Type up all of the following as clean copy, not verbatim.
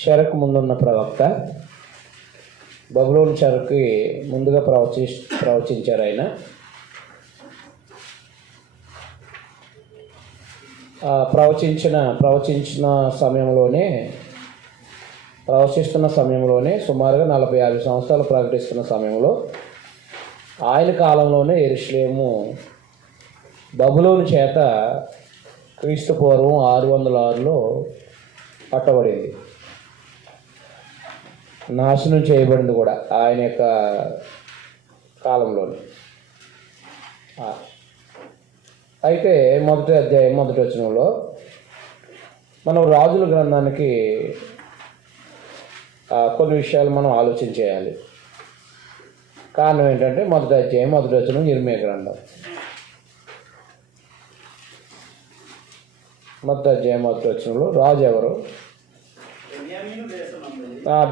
చెరకు ముందున్న ప్రవక్త. బబులోను చెరకి ముందుగా ప్రవచించారు ఆయన. ప్రవచిస్తున్న సమయంలోనే సుమారుగా 40-50 సంవత్సరాలు ప్రకటిస్తున్న సమయంలో ఆయన కాలంలోనే యెరూషలేము బబులోను చేత క్రీస్తు పూర్వం 606లో పట్టబడింది, నాశనం చేయబడింది కూడా ఆయన యొక్క కాలంలోనే. అయితే మొదటి అధ్యాయం మొదటి వచనంలో మనం రాజుల గ్రంథానికి కొన్ని విషయాలు మనం ఆలోచన చేయాలి. కారణం ఏంటంటే మొదటి అధ్యాయం మొదటి వచనం ఇర్మియా గ్రంథం. మొదటి అధ్యాయం మొదటి వచనంలో రాజు ఎవరు?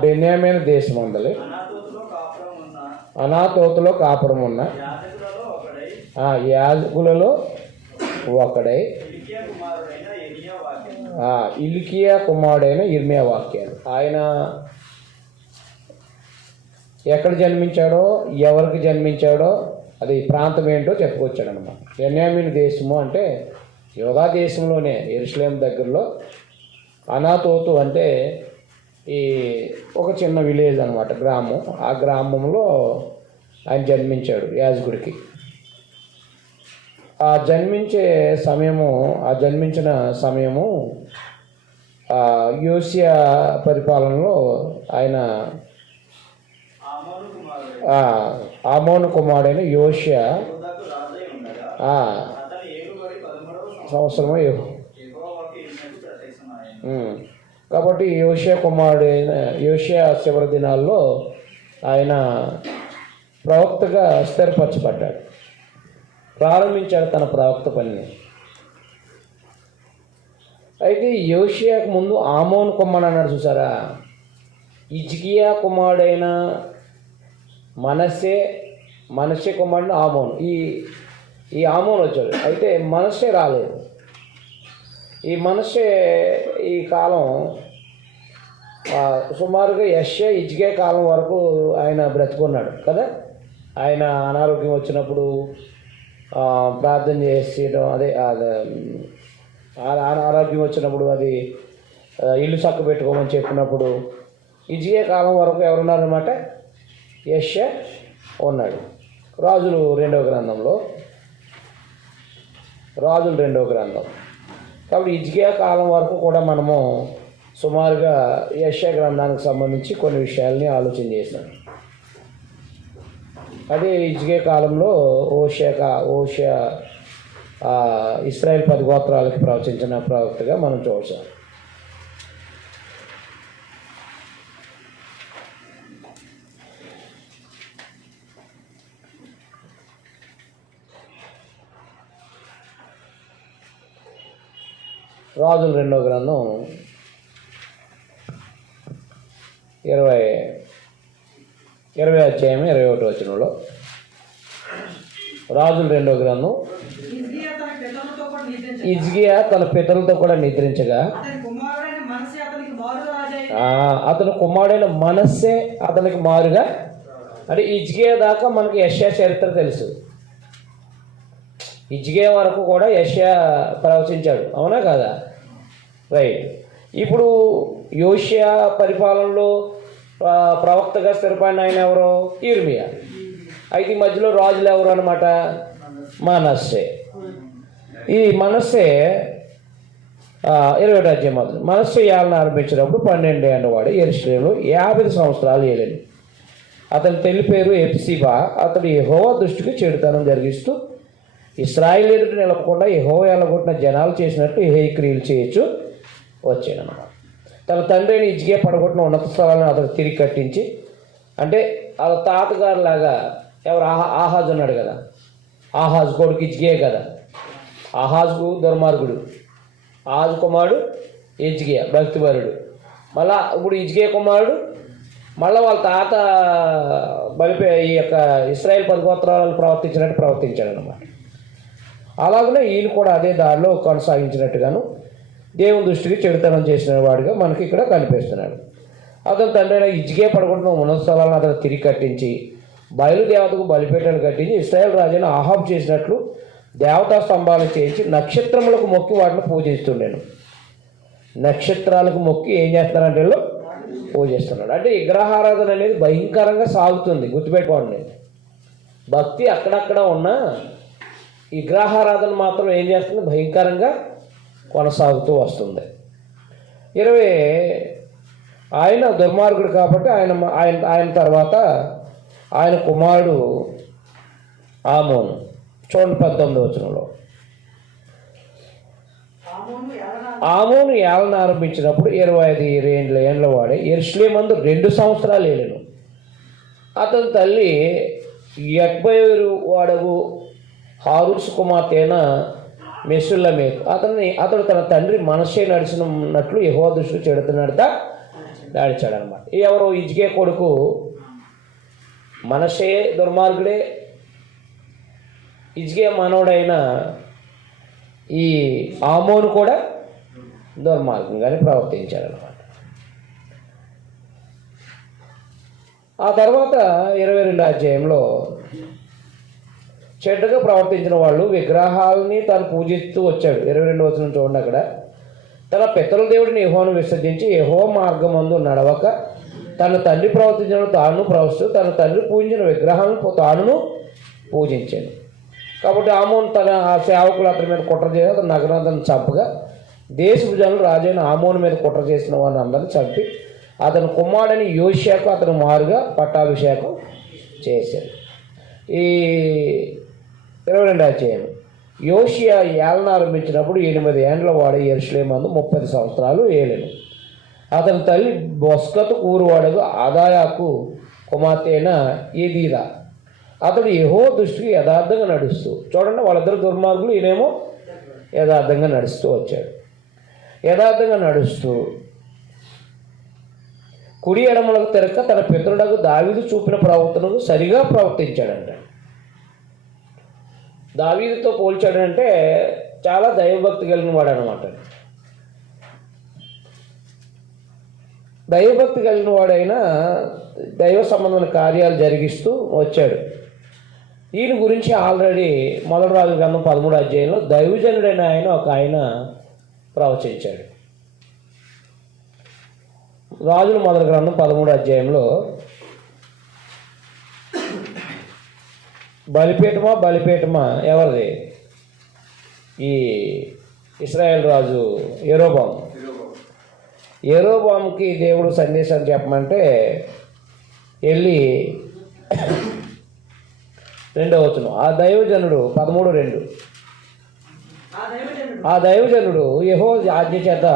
బెన్యామీను దేశమందలి అనాతోతులో కాపురం ఉన్న యాజకులలో ఒకడై ఇల్కియా కుమారుడైన ఇర్మియా వాక్యాలు. ఆయన ఎక్కడ జన్మించాడో, ఎవరికి జన్మించాడో, అది ప్రాంతం ఏంటో చెప్పుకొచ్చాడు అనమాట. బెన్యామీను దేశము అంటే యోధా దేశంలోనే యెరూషలేం దగ్గరలో. అనాతోతు అంటే ఈ ఒక చిన్న విలేజ్ అనమాట, గ్రామం. ఆ గ్రామంలో ఆయన జన్మించాడు యాజకుడికి. ఆ జన్మించిన సమయము యోషియా పరిపాలనలో ఆయన ఆమోను కుమారుడైన యోషియా సంవత్సరము. కాబట్టి యోషియా చివరి దినాల్లో ఆయన ప్రవక్తగా స్థిరపరచబడ్డాడు, ప్రారంభించాడు తన ప్రవక్త పనిని. అయితే యోషియాకు ముందు ఆమోను కుమారుడు అన్నాడు చూసారా. హిజ్కియా కుమారుడైన మనస్సే కుమారుడు ఆమోను. ఈ ఆమోను వచ్చాడు. అయితే మనస్సే రాలేదు. ఈ మనస్సే ఈ కాలం సుమారుగా హిజ్కియా కాలం వరకు ఆయన బ్రతుకున్నాడు కదా. ఆయన అనారోగ్యం వచ్చినప్పుడు ప్రార్థన చేసేయడం, అనారోగ్యం వచ్చినప్పుడు అది ఇల్లు చక్క పెట్టుకోమని చెప్పినప్పుడు హిజ్కియా కాలం వరకు ఎవరున్నారన్నమాట? యెషయా ఉన్నాడు. రాజులు రెండవ గ్రంథం. కాబట్టి హిజ్కియా కాలం వరకు కూడా మనము సుమారుగా యెషయా గ్రంథానికి సంబంధించి కొన్ని విషయాల్ని ఆలోచన చేసాం. అదే హిజ్కియా కాలంలో ఓషియా ఇశ్రాయేల్ 10 గోత్రాలకి ప్రవచించిన ప్రవక్తగా మనం చూసాం. రాజుల రెండవ గ్రంథం 20 అధ్యాయం 21 వచనంలో, రాజుల రెండవ గ్రంథం, హిజ్కియా తన పితరులతో కూడా నిద్రించగా అతని కుమారుడైన మనస్సే అతనికి మారుగా. అంటే హిజ్కియా దాకా మనకి యెషయా చరిత్ర తెలుసు. హిజ్కియా వరకు కూడా యెషయా ప్రవచించాడు, అవునా కదా? రైట్. ఇప్పుడు యోషియా పరిపాలనలో ప్రవక్తగా స్థిరపడిన ఆయన ఎవరు? ఇర్మియా. అయితే ఈ మధ్యలో రాజులు ఎవరు అనమాట? మనస్సే. ఈ మనస్సే 21 అధ్యాయం మనస్సే ఏళ్ళను ఆరంభించినప్పుడు 12 ఏళ్ళ వాడు యెరూషలేములో 50 సంవత్సరాలు ఏలింది. అతని తల్లి పేరు హెప్సిబా. అతడు యెహోవా దృష్టికి చెడుతనం జరిగిస్తూ ఇశ్రాయేలు ఎదుట నిలపకుండా యెహోవా ఎల్లగొట్టిన జనాలు చేసినట్టు ఏ క్రియలు చేయొచ్చు వచ్చాడనమాట. తన తండ్రి అయిన హిజ్కియా పడగొట్టిన ఉన్నత స్థలాలను అతడు తిరిగి కట్టించి, అంటే వాళ్ళ తాతగారు లాగా ఎవరు ఆహాజు ఉన్నాడు కదా, ఆహాజు కొడుకు హిజ్కియా కదా. ఆహాజుకు దుర్మార్గుడు, ఆహాజు కుమారుడు హిజ్కియా భక్తిపరుడు. మళ్ళా ఇప్పుడు హిజ్కియా కుమారుడు మళ్ళీ వాళ్ళ తాత ఈ యొక్క ఇశ్రాయేల్ 10 గోత్రాలను ప్రవర్తించినట్టు ప్రవర్తించాడు అనమాట. అలాగనే ఈయన కూడా అదే దారిలో కొనసాగించినట్టుగాను దేవుని దృష్టికి చెడుతనం చేసిన వాడిగా మనకి ఇక్కడ కనిపిస్తున్నాడు. అతని తండ్రి అయిన హిజ్కియా పడుకుంటున్న ఉన్నత స్థలాలను అతను తిరిగి కట్టించి బయలుదేవతకు బలిపీఠాలు కట్టించి ఇశ్రాయేలు రాజును ఆహాబు చేసినట్లు దేవతా స్తంభాలను చేయించి నక్షత్రములకు మొక్కి వాటిని పూజిస్తుండేను. నక్షత్రాలకు మొక్కి ఏం చేస్తున్నారంటే వీళ్ళు పూజిస్తున్నాడు. అంటే విగ్రహారాధన అనేది భయంకరంగా సాగుతుంది, గుర్తుపెట్టుకోండి. భక్తి అక్కడక్కడ ఉన్న విగ్రహారాధన మాత్రం ఏం చేస్తుంది, భయంకరంగా కొనసాగుతూ వస్తుంది. 20 ఆయన దుర్మార్గుడు కాబట్టి ఆయన ఆయన ఆయన తర్వాత ఆయన కుమారుడు ఆమోను. చూడండి 19వ వచనంలో. ఆమోను ఏలన ఆరంభించినప్పుడు 25 ఏండ్ల వాడే యెరూషలేమందు 2 సంవత్సరాలు ఏలెను. అతని తల్లి యట్బయేలు వాడవు హారూసు కుమార్తె అయిన మెషుల్లమేతు. అతడు తన తండ్రి మనష్షే నడిచినట్లు యెహోవా దృష్టికి చెడుతున్నట్ట నడిచాడనమాట. ఎవరు? హిజ్కియా కొడుకు మనష్షే దుర్మార్గుడే, హిజ్కియా మనవడైన ఈ ఆమోను కూడా దుర్మార్గంగానే ప్రవర్తించాడనమాట. ఆ తర్వాత 22వ అధ్యాయంలో చెడ్డగా ప్రవర్తించిన వాళ్ళు విగ్రహాలని తాను పూజిస్తూ వచ్చాడు. 22వ వచనం చూడండి. అక్కడ తన పితరుల దేవుడిని యెహోవాను విసర్జించి యెహోవా మార్గమందు నడవక తన తండ్రి ప్రవర్తించిన తాను ప్రవర్తిస్తూ తన తండ్రి పూజించిన విగ్రహాలను తాను పూజించాడు. కాబట్టి ఆమోను తన ఆ సేవకులు అతని మీద కుట్ర చేసి అతను నగరాన్ని చంపగా దేశపు జనులు రాజైన ఆమోను మీద కుట్ర చేసిన వారిని అందరినీ చంపి అతని కుమారుడని యోషియాకు అతను మారుగా పట్టాభిషేకం చేశాడు. ఈ 22వ అధ్యాయం. యోషియా ఏలన ఆరంభించినప్పుడు 8 ఏండ్ల వాడే యెరూషలేమందు 30 సంవత్సరాలు ఏలెను. అతని తల్లి బొస్కతు ఊరువాడగు ఆదాయాకు కుమార్తె అయిన ఎదీరా. అతడు యెహోవా దృష్టికి యథార్థంగా నడుస్తూ, చూడండి వాళ్ళిద్దరు దుర్మార్గులు, ఈయనేమో యథార్థంగా నడుస్తూ వచ్చాడు. యథార్థంగా నడుస్తూ కుడి ఎడమలకు తిరగక తన పితరుడకు దావీదు చూపిన ప్రవర్తనకు సరిగా ప్రవర్తించాడంట. దావీదుతో పోల్చాడంటే చాలా దైవభక్తి కలిగిన వాడు అనమాట. దైవభక్తి కలిగిన వాడైనా దైవ సంబంధమైన కార్యాలు జరిగిస్తూ వచ్చాడు. ఈయన గురించి ఆల్రెడీ మొదటి రాజుల గ్రంథం 13వ అధ్యాయంలో దైవజనుడైన ఆయన ప్రవచించాడు. రాజుల మొదటి గ్రంథం 13వ అధ్యాయంలో బలిపీఠమా ఎవరిది? ఈ ఇశ్రాయేల్ రాజు యెరోబాముకి దేవుడు సందేశాన్ని చెప్పమంటే వెళ్ళి 2వ వచనం. ఆ దైవజనుడు 13:2 ఆ దైవజనుడు యెహోవా ఆజ్ఞ చేత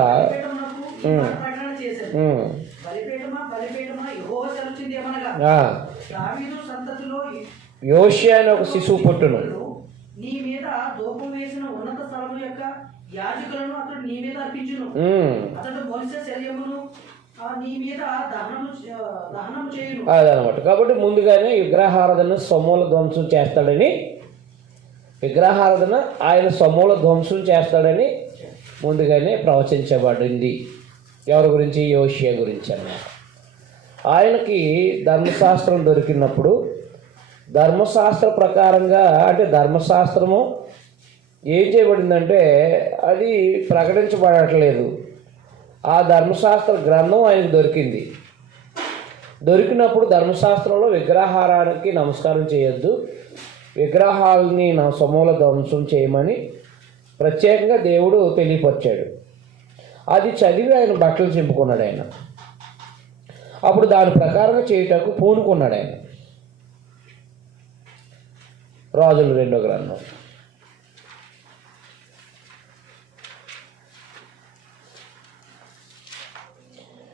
యోషియా అని ఒక శిశువు పుట్టును. నీ మీద ధూపం వేసిన ఉన్నత స్థలము యొక్క యాజకులను అతడు నీ మీద అర్పించును. అతడు మోసే శల్యమును నీ మీద దహనం చేయును. అదనమాట. కాబట్టి ముందుగానే విగ్రహారాధన సమూల ధ్వంసం చేస్తాడని, ఆయన సమూల ధ్వంసం చేస్తాడని ముందుగానే ప్రవచించబడింది. ఎవరి గురించి? యోషియా గురించి అన్నమాట. ఆయనకి ధర్మశాస్త్రం దొరికినప్పుడు ధర్మశాస్త్ర ప్రకారంగా, అంటే ధర్మశాస్త్రము ఏం చేయబడిందంటే అది ప్రకటించబడట్లేదు. ఆ ధర్మశాస్త్ర గ్రంథం ఆయనకు దొరికింది. దొరికినప్పుడు ధర్మశాస్త్రంలో విగ్రహారానికి నమస్కారం చేయొద్దు, విగ్రహాలని సమూల ధ్వంసం చేయమని ప్రత్యేకంగా దేవుడు తెలియపరిచాడు. అది చదివి ఆయన బట్టలు చింపుకున్నాడు. ఆయన అప్పుడు దాని ప్రకారంగా చేయటకు పూనుకున్నాడు ఆయన. రాజుల 2వ గ్రంథం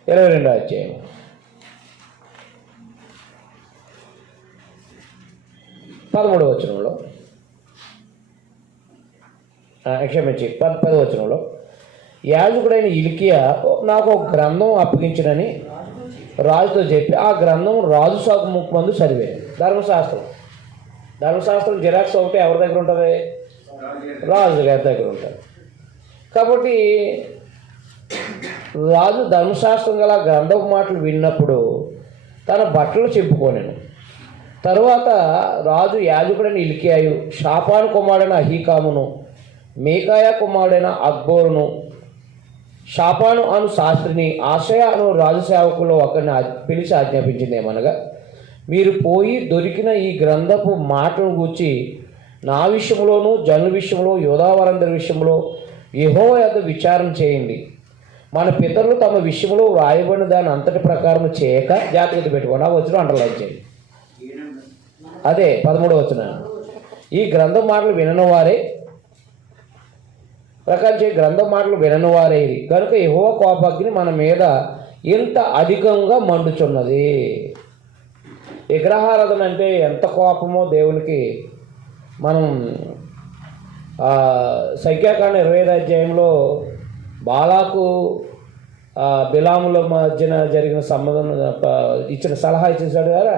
22వ అధ్యాయం. పదమూడవ వచనంలో, క్షమించి 10వ వచనంలో, యాజకుడైన హిల్కీయా నాకు ఒక గ్రంథం అప్పగించినని రాజుతో చెప్పి ఆ గ్రంథం రాజు సముఖమందు చదివాను. ధర్మశాస్త్రం జిరాక్స్ ఒకటి ఎవరి దగ్గర ఉంటుంది? రాజు గారి దగ్గర ఉంటుంది. కాబట్టి రాజు ధర్మశాస్త్రం గల గ్రంథపు మాటలు విన్నప్పుడు తన బట్టలు చింపుకొనెను. తరువాత రాజు యాజకుడైన ఇల్కియాయు, షాపాను కుమారుడైన అహీకామును, మీకాయా కుమారుడైన అక్బోరును, షాపాను అను శాస్త్రిని, ఆశయ అను రాజు సేవకుల్లో ఒకరిని పిలిచి ఆజ్ఞాపించింది ఏమనగా, మీరు పోయి దొరికిన ఈ గ్రంథపు మాటలను గూర్చి నా విషయంలోనూ జనుల విషయంలో యోధావారందరి విషయంలో యెహోవా యొద్ద విచారణ చేయండి. మన పితరులు తమ విషయంలో వ్రాయబడిన దాని అంతటి ప్రకారం చేయక జాగ్రత్త పెట్టుకోండి. ఆ వచ్చిన అండర్లైన్ చేయండి. అదే 13వ వచనం. ఈ గ్రంథం మాటలు వినని వారే ప్రకారం చేయ గ్రంథం మాటలు వినని వారే కనుక యెహోవా కోపాగ్ని మన మీద ఇంత అధికంగా మండుచున్నది. విగ్రహారాధన అంటే ఎంత కోపమో దేవునికి మనం సంఖ్యాకాండ 25వ అధ్యాయంలో బాలాకు బిలాముల మధ్యన జరిగిన సంబంధం ఇచ్చిన సలహా ఇచ్చేసాడు కదా,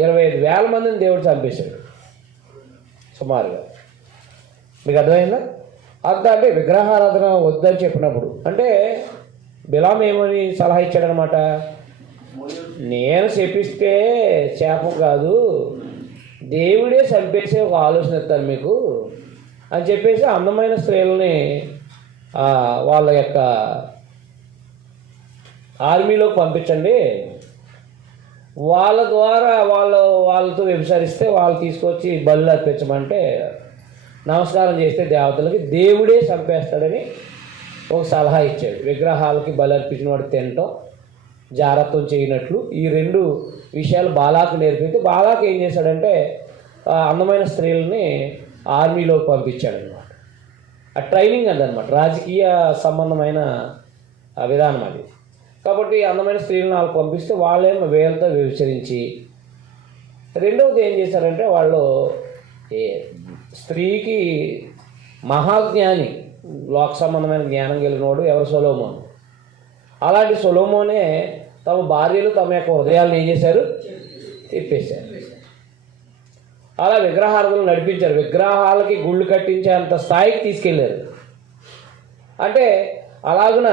25,000 మందిని దేవుడు చంపేశాడు సుమారుగా. మీకు అర్థమైందా? అంతా అంటే విగ్రహారాధన వద్దని చెప్పినప్పుడు అంటే బిలాం ఏమని సలహా ఇచ్చాడనమాట, నేను శపిస్తే శాపం కాదు, దేవుడే చంపేసే ఒక ఆలోచన ఇస్తాను మీకు అని చెప్పేసి అందమైన స్త్రీలని వాళ్ళ యొక్క ఆర్మీలోకి పంపించండి, వాళ్ళ ద్వారా వాళ్ళతో వ్యభిచరిస్తే వాళ్ళు తీసుకొచ్చి బళ్ళు అర్పించమంటే నమస్కారం చేస్తే దేవతలకి దేవుడే చంపేస్తాడని ఒక సలహా ఇచ్చాడు. విగ్రహాలకి బలి అర్పించిన వాడు తినటం, జాగ్రత్తం చేయనట్లు ఈ 2 విషయాలు బాలాకు నేర్పితే బాలాకు ఏం చేశాడంటే అందమైన స్త్రీలని ఆర్మీలోకి పంపించాడనమాట. ఆ ట్రైనింగ్ అదనమాట, రాజకీయ సంబంధమైన విధానం అది. కాబట్టి అందమైన స్త్రీలను వాళ్ళు పంపిస్తే వాళ్ళేమో వేలతో వ్యభిచరించి, రెండవది ఏం చేశారంటే వాళ్ళు స్త్రీకి మహాజ్ఞాని, లోక సంబంధమైన జ్ఞానం కలిగినవాడు ఎవరు? సొలొమోను. అలాంటి సొలొమోనే తమ భార్యలు తమ యొక్క హృదయాలను ఏం చేశారు? తిప్పేశారు. అలా విగ్రహారాధనలు నడిపించారు, విగ్రహాలకి గుళ్ళు కట్టించే అంత స్థాయికి తీసుకెళ్ళారు. అంటే అలాగున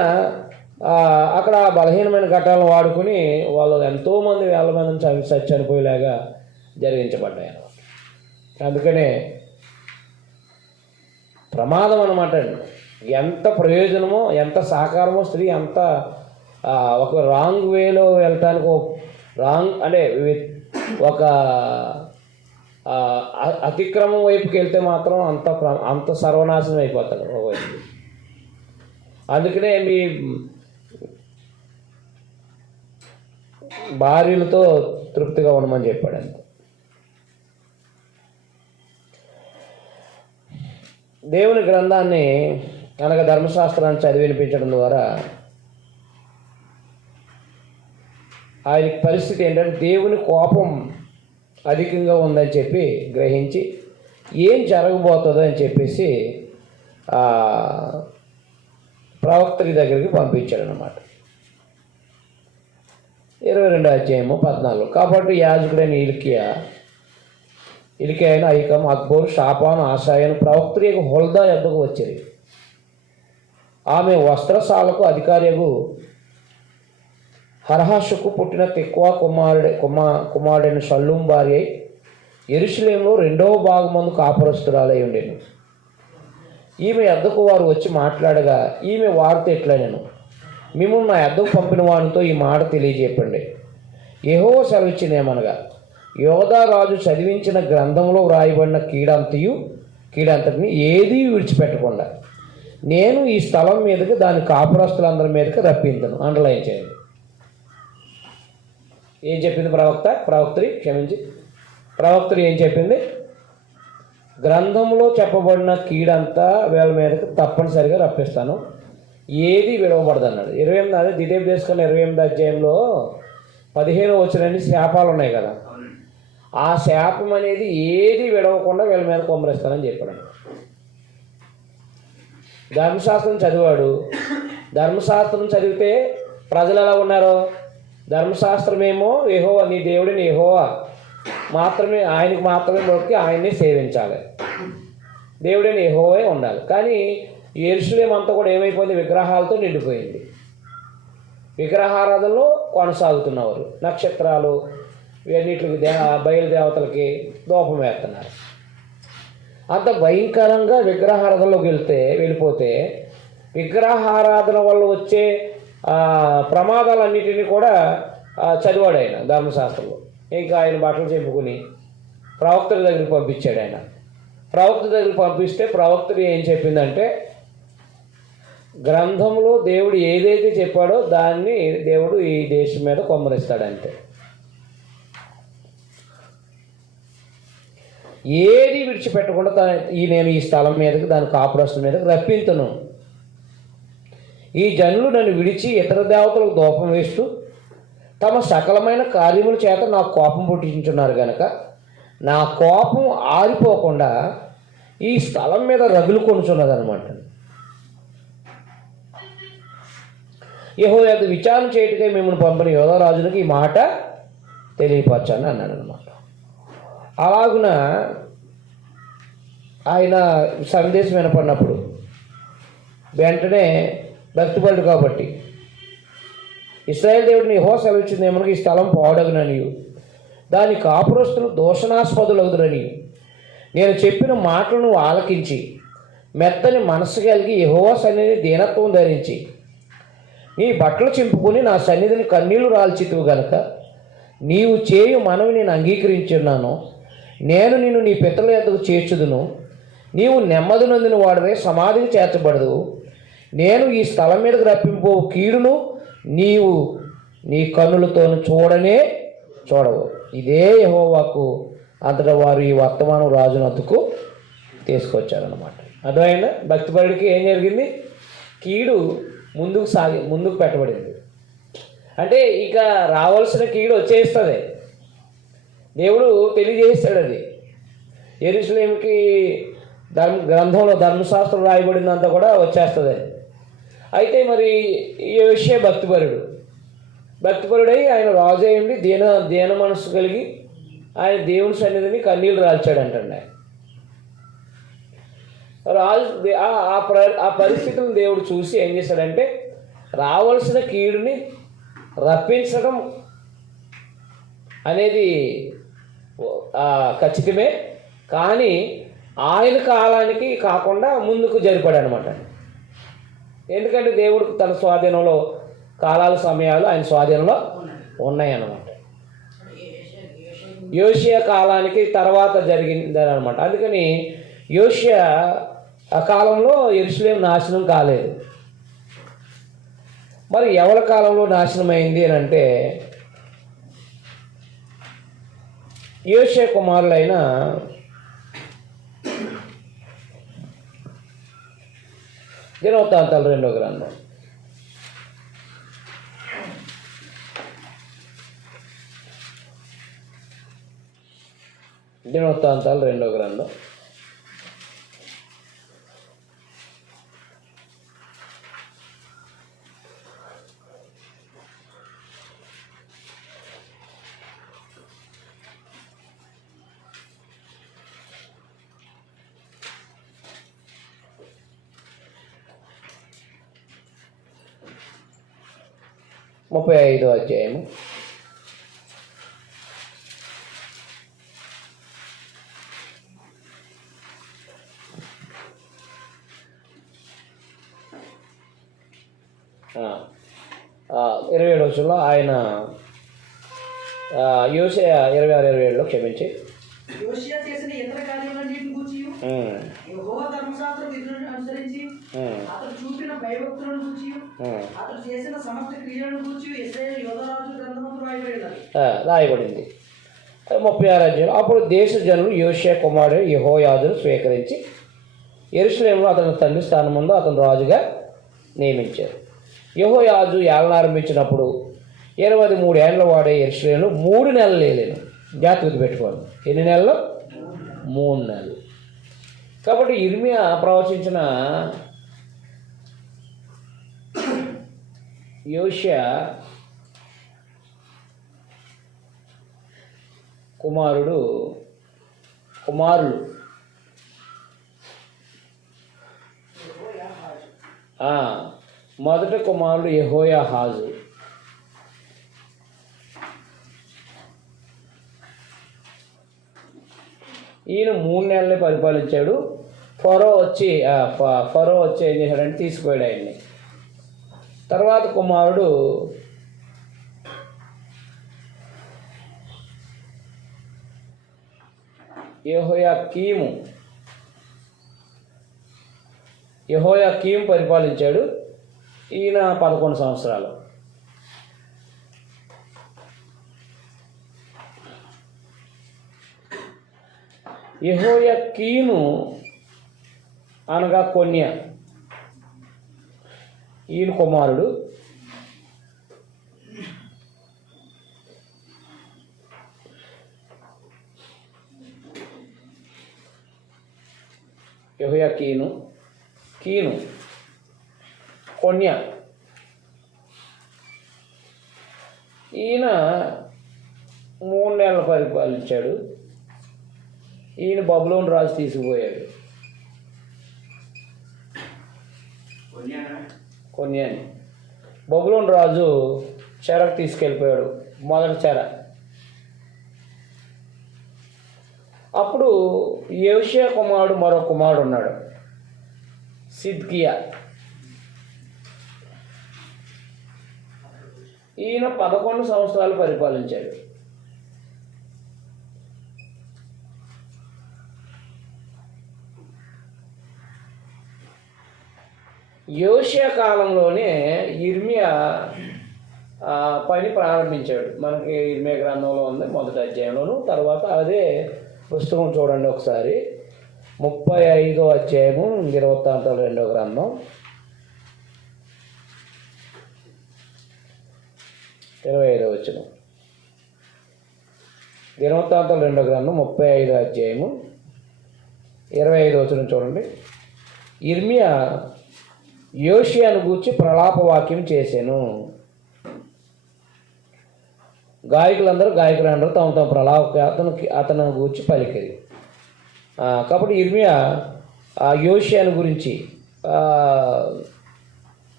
అక్కడ బలహీనమైన ఘట్టాలను వాడుకుని వాళ్ళు ఎంతోమంది వేల మందిని చనిపోయేలాగా జరిగించబడ్డాయి అన్నమాట. అందుకనే ప్రమాదం అన్నమాట. ఎంత ప్రయోజనమో ఎంత సహకారమో స్త్రీ అంత ఒక రాంగ్ వేలో వెళ్ళటానికి, రాంగ్ అంటే ఒక అతిక్రమం వైపుకి వెళ్తే మాత్రం అంత సర్వనాశనం అయిపోతాడు ఒకవైపు. అందుకనే మీ భార్యలతో తృప్తిగా ఉండమని చెప్పాడు. అంత దేవుని గ్రంథాన్ని అనగా ధర్మశాస్త్రాన్ని చదివి వినిపించడం ద్వారా ఆయన పరిస్థితి ఏంటంటే దేవుని కోపం అధికంగా ఉందని చెప్పి గ్రహించి ఏం జరగబోతుందో అని చెప్పేసి ప్రవక్తకి దగ్గరికి పంపించాడు అన్నమాట. 22వ అధ్యాయము 14. కాబట్టి యాజకుడైన ఇల్కియా అహికాం, అక్బోరు, షాపాను, ఆశాయను ప్రవక్త హుల్దా యొద్దకు వచ్చేది. ఆమె వస్త్రశాలకు అధికారియగు హర్హషుకు పుట్టిన తెక్కువ కుమారుడైన షల్లూం భార్య అయి యెరూషలేములో 2వ భాగమందు కాపురస్తురాలై ఉండెను. ఈమె యొద్దకు వారు వచ్చి మాట్లాడగా ఈమె వారితో ఎట్లనెను, మిమ్మల్ని నా యొద్దకు పంపిన వానితో ఈ మాట తెలియజెప్పండి. యెహోవా సెలవిచ్చినేమనగా, యోధా రాజు చదివించిన గ్రంథంలో వ్రాయబడిన కీడంతటిని ఏదీ విడిచిపెట్టకుండా నేను ఈ స్థలం మీదకి దాని కాపురస్తులందరి మీదకి రప్పించను. అండర్లైన్ చేయండి. ఏం చెప్పింది ప్రవక్త్రి ఏం చెప్పింది? గ్రంథంలో చెప్పబడిన కీడంతా వీళ్ళ మీదకి తప్పనిసరిగా రప్పిస్తాను, ఏది విడవబడదు అన్నాడు. 28 అదే ద్వితీయోపదేశకాండం 28వ అధ్యాయంలో 15వ వచనాన్ని శాపాలు ఉన్నాయి కదా, ఆ శాపం అనేది ఏది విడవకుండా వీళ్ళ మీద కొమ్మరిస్తానని చెప్పాడు. ధర్మశాస్త్రం చదివాడు. ధర్మశాస్త్రం చదివితే ప్రజలు ఎలా ఉన్నారు? ధర్మశాస్త్రమేమో యెహోవా నీ దేవుడిని యెహోవా మాత్రమే, ఆయనకు మాత్రమే మొక్కి ఆయన్ని సేవించాలి, దేవుడిని యెహోవే ఉండాలి. కానీ యెరూషలేము అంతా కూడా ఏమైపోయింది? విగ్రహాలతో నిండిపోయింది. విగ్రహారాధనలో కొనసాగుతున్నవారు నక్షత్రాలు ఇవన్నిటికి బయలుదేవతలకి దూపం వేస్తున్నారు. అంత భయంకరంగా విగ్రహారాధనలోకి వెళ్ళిపోతే విగ్రహారాధన వల్ల వచ్చే ప్రమాదాలన్నిటినీ కూడా చదివాడు ఆయన ధర్మశాస్త్రంలో. ఇంకా ఆయన బట్టలు చెప్పుకుని ప్రవక్తల దగ్గరికి పంపించాడు. ఆయన ప్రవక్త దగ్గరికి పంపిస్తే ప్రవక్తలు ఏం చెప్పిందంటే, గ్రంథంలో దేవుడు ఏదైతే చెప్పాడో దాన్ని దేవుడు ఈ దేశం మీద కొమ్మరిస్తాడంతే. ఏది విడిచిపెట్టకుండా నేను ఈ స్థలం మీదకి దాని కాపురస్తుల మీదకి రప్పింతును. ఈ జనులు నన్ను విడిచి ఇతర దేవతలకు దూపం వేస్తూ తమ సకలమైన కార్యముల చేత నాకు కోపం పుట్టించున్నారు కనుక నా కోపం ఆరిపోకుండా ఈ స్థలం మీద రగులు కొనుచున్నదనమాట. యెహోవా యొద్ద విచారణ చేయటకై మిమ్మల్ని పంపిన యోధారాజునికి ఈ మాట తెలియపరచాను అన్నాడు అనమాట. అలాగున ఆయన సందేశం వినపడినప్పుడు వెంటనే భక్తిపరుడు కాబట్టి, ఇశ్రాయేలు దేవుడిని యెహోవా సెలవిచ్చింది ఏమనగా, ఈ స్థలం పాడగుననియు దాని కాపురస్తులు దోషణాస్పదులగుదురనియు నేను చెప్పిన మాటలను ఆలకించి మెత్తని మనసు కలిగి యెహోవా సన్నిధిని దీనత్వం ధరించి నీ బట్టలు చింపుకొని నా సన్నిధిని కన్నీళ్లు రాల్చితువు గనుక నీవు చేయు మనవి నేను అంగీకరించున్నాను. నేను నిన్ను నీ పితరుల యొద్దకు చేర్చుదును. నీవు నెమ్మది నొందిన వాడివై సమాధికి చేర్చబడదు. నేను ఈ స్థలం మీదకు రప్పింపో కీడును నీవు నీ కన్నులతోను చూడవు. ఇదే యెహోవాకు. అంతటా వారు ఈ వర్తమానం రాజునందుకు తీసుకొచ్చారన్నమాట. అర్థమైందా? భక్తిపరుడికి ఏం జరిగింది? కీడు ముందుకు పెట్టబడింది. అంటే ఇక రావాల్సిన కీడు వచ్చేస్తుంది. దేవుడు తెలియజేస్తాడు. అది యెరూషలేముకి గ్రంథంలో ధర్మశాస్త్రం రాయబడిందంతా కూడా వచ్చేస్తుంది. అయితే మరి యోషియా భక్తిపరుడై ఆయన రాజు అయ్యండి దీన మనసు కలిగి ఆయన దేవుని సన్నిధిని కన్నీళ్ళు రాల్చాడంటండి. రాజు ఆ పరిస్థితులను దేవుడు చూసి ఏం చేశాడంటే, రావాల్సిన కీడుని రప్పించడం అనేది ఖచ్చితమే, కానీ ఆయన కాలానికి కాకుండా ముందుకు జరిపాడనమాట. ఎందుకంటే దేవుడు తన స్వాధీనంలో సమయాలు ఆయన స్వాధీనంలో ఉన్నాయన్నమాట. యోషియా కాలానికి తర్వాత జరిగిందని అనమాట. అందుకని యోషియా ఆ కాలంలో యెరూషలేము నాశనం కాలేదు. మరి ఎవరి కాలంలో నాశనం అయింది అని అంటే, యోషియా కుమారులైన దినవృత్తాంతాలు 2వ గ్రంథం. దినవృత్తాంతాలు 2వ గ్రంథం 35వ అధ్యాయము. ఇరవై 27వ వచనంలో ఆయన యోషియా 26-27లో క్షమించి యోషియా చేసిన ఇతర కార్యములన్నిటిని గూర్చి యెహోవా ధర్మశాస్త్రం విధులను అనుసరించి అతడు చూపిన భయభక్తులను గూర్చి అతడు చేసిన సమస్త క్రియలను గూర్చి ఇశ్రాయేలు యోధారాజు గ్రంథమందు రాయబడింది. 36వ అధ్యాయం. అప్పుడు దేశ జనులు యోషియా కుమారుడు యెహోయాజును స్వీకరించి యెరూషలేములో అతని తండ్రి స్థానం ముందు అతను రాజుగా నియమించారు. యెహోయాజు ఏలనారంభించినప్పుడు 23 ఏళ్ల వాడే యెరూషలేములో 3 నెలలు లేలేను. జాగ్రత్త పెట్టుకోండి. ఎన్ని నెలలు? 3 నెలలు. కాబట్టి ఇర్మియా ప్రవచించిన యోషియా కుమారులు మొదటి కుమారుడు యెహోయాహాజు. ఈయన 3 నెలలు పరిపాలించాడు. ఫరో వచ్చి ఏం చేశాడంటే తీసుకుపోయాడు ఆయన్ని. తర్వాత కుమారుడు యెహోయాకీము పరిపాలించాడు. ఈయన 11 సంవత్సరాలు. యెహోయాకీను అనగా కొన్య, ఈయన కుమారుడు. యెహోయాకీను కొన్య, ఈయన 3 నెలలు పరిపాలించాడు. ఈయన బబులోను రాజు తీసుకుపోయాడు. కొన్యాని బబులోను రాజు చెరకు తీసుకెళ్ళిపోయాడు, మొదటి చెర. అప్పుడు యోషియా కుమారుడు మరో కుమారుడు ఉన్నాడు, సిద్కియా. ఈయన 11 సంవత్సరాలు పరిపాలించాడు. యోషియా కాలంలోనే ఇర్మియా పని ప్రారంభించాడు. మనకి ఇర్మియా గ్రంథంలో ఉంది, మొదటి అధ్యాయంలోను. తర్వాత అదే పుస్తకం చూడండి ఒకసారి, 35వ అధ్యాయము, దినవృత్తాంతాలు 2వ గ్రంథం, 25వ వచనం. దినవృత్తాంతాలు 2వ గ్రంథం 35వ అధ్యాయము 25వ వచనం చూడండి. ఇర్మియా యోషియాను గూర్చి ప్రలాప వాక్యం చేశాను. గాయకులందరూ తమ తమ ప్రలాప అతను గూర్చి పలికిరి. కాబట్టి ఇర్మియా యోషియాను గురించి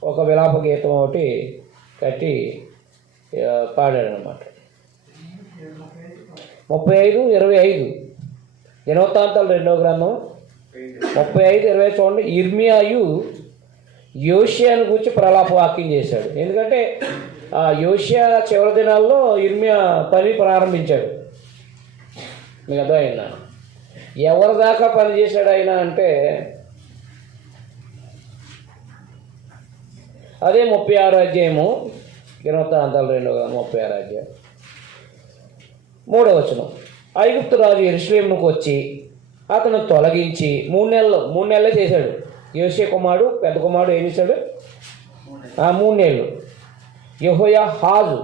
ఒక విలాప గీతం ఒకటి కట్టి పాడాడు అన్నమాట. 35:25 దినవృత్తాంతాలు 2వ గ్రంథం 35:20 చూడండి. ఇర్మియాయు యోషియాను గురించి ప్రలాప వాక్యం చేశాడు. ఎందుకంటే యోషియా చివరి దినాల్లో ఇర్మియా పని ప్రారంభించాడు. మీకు అర్థమైందా? ఎవరి దాకా పని చేశాడు ఆయన అంటే అదే 36వ అధ్యాయము, దినవృత్తాంతాలు 36వ అధ్యాయం 3వ వచనం. ఐగుప్తు రాజు యెరూషలేమునకు వచ్చి అతను తొలగించి 3 నెలలే చేశాడు. యోషియా కుమారుడు పెద్ద కుమారుడు ఏం చేశాడు? 3 నెలలు. యెహోయాహాజు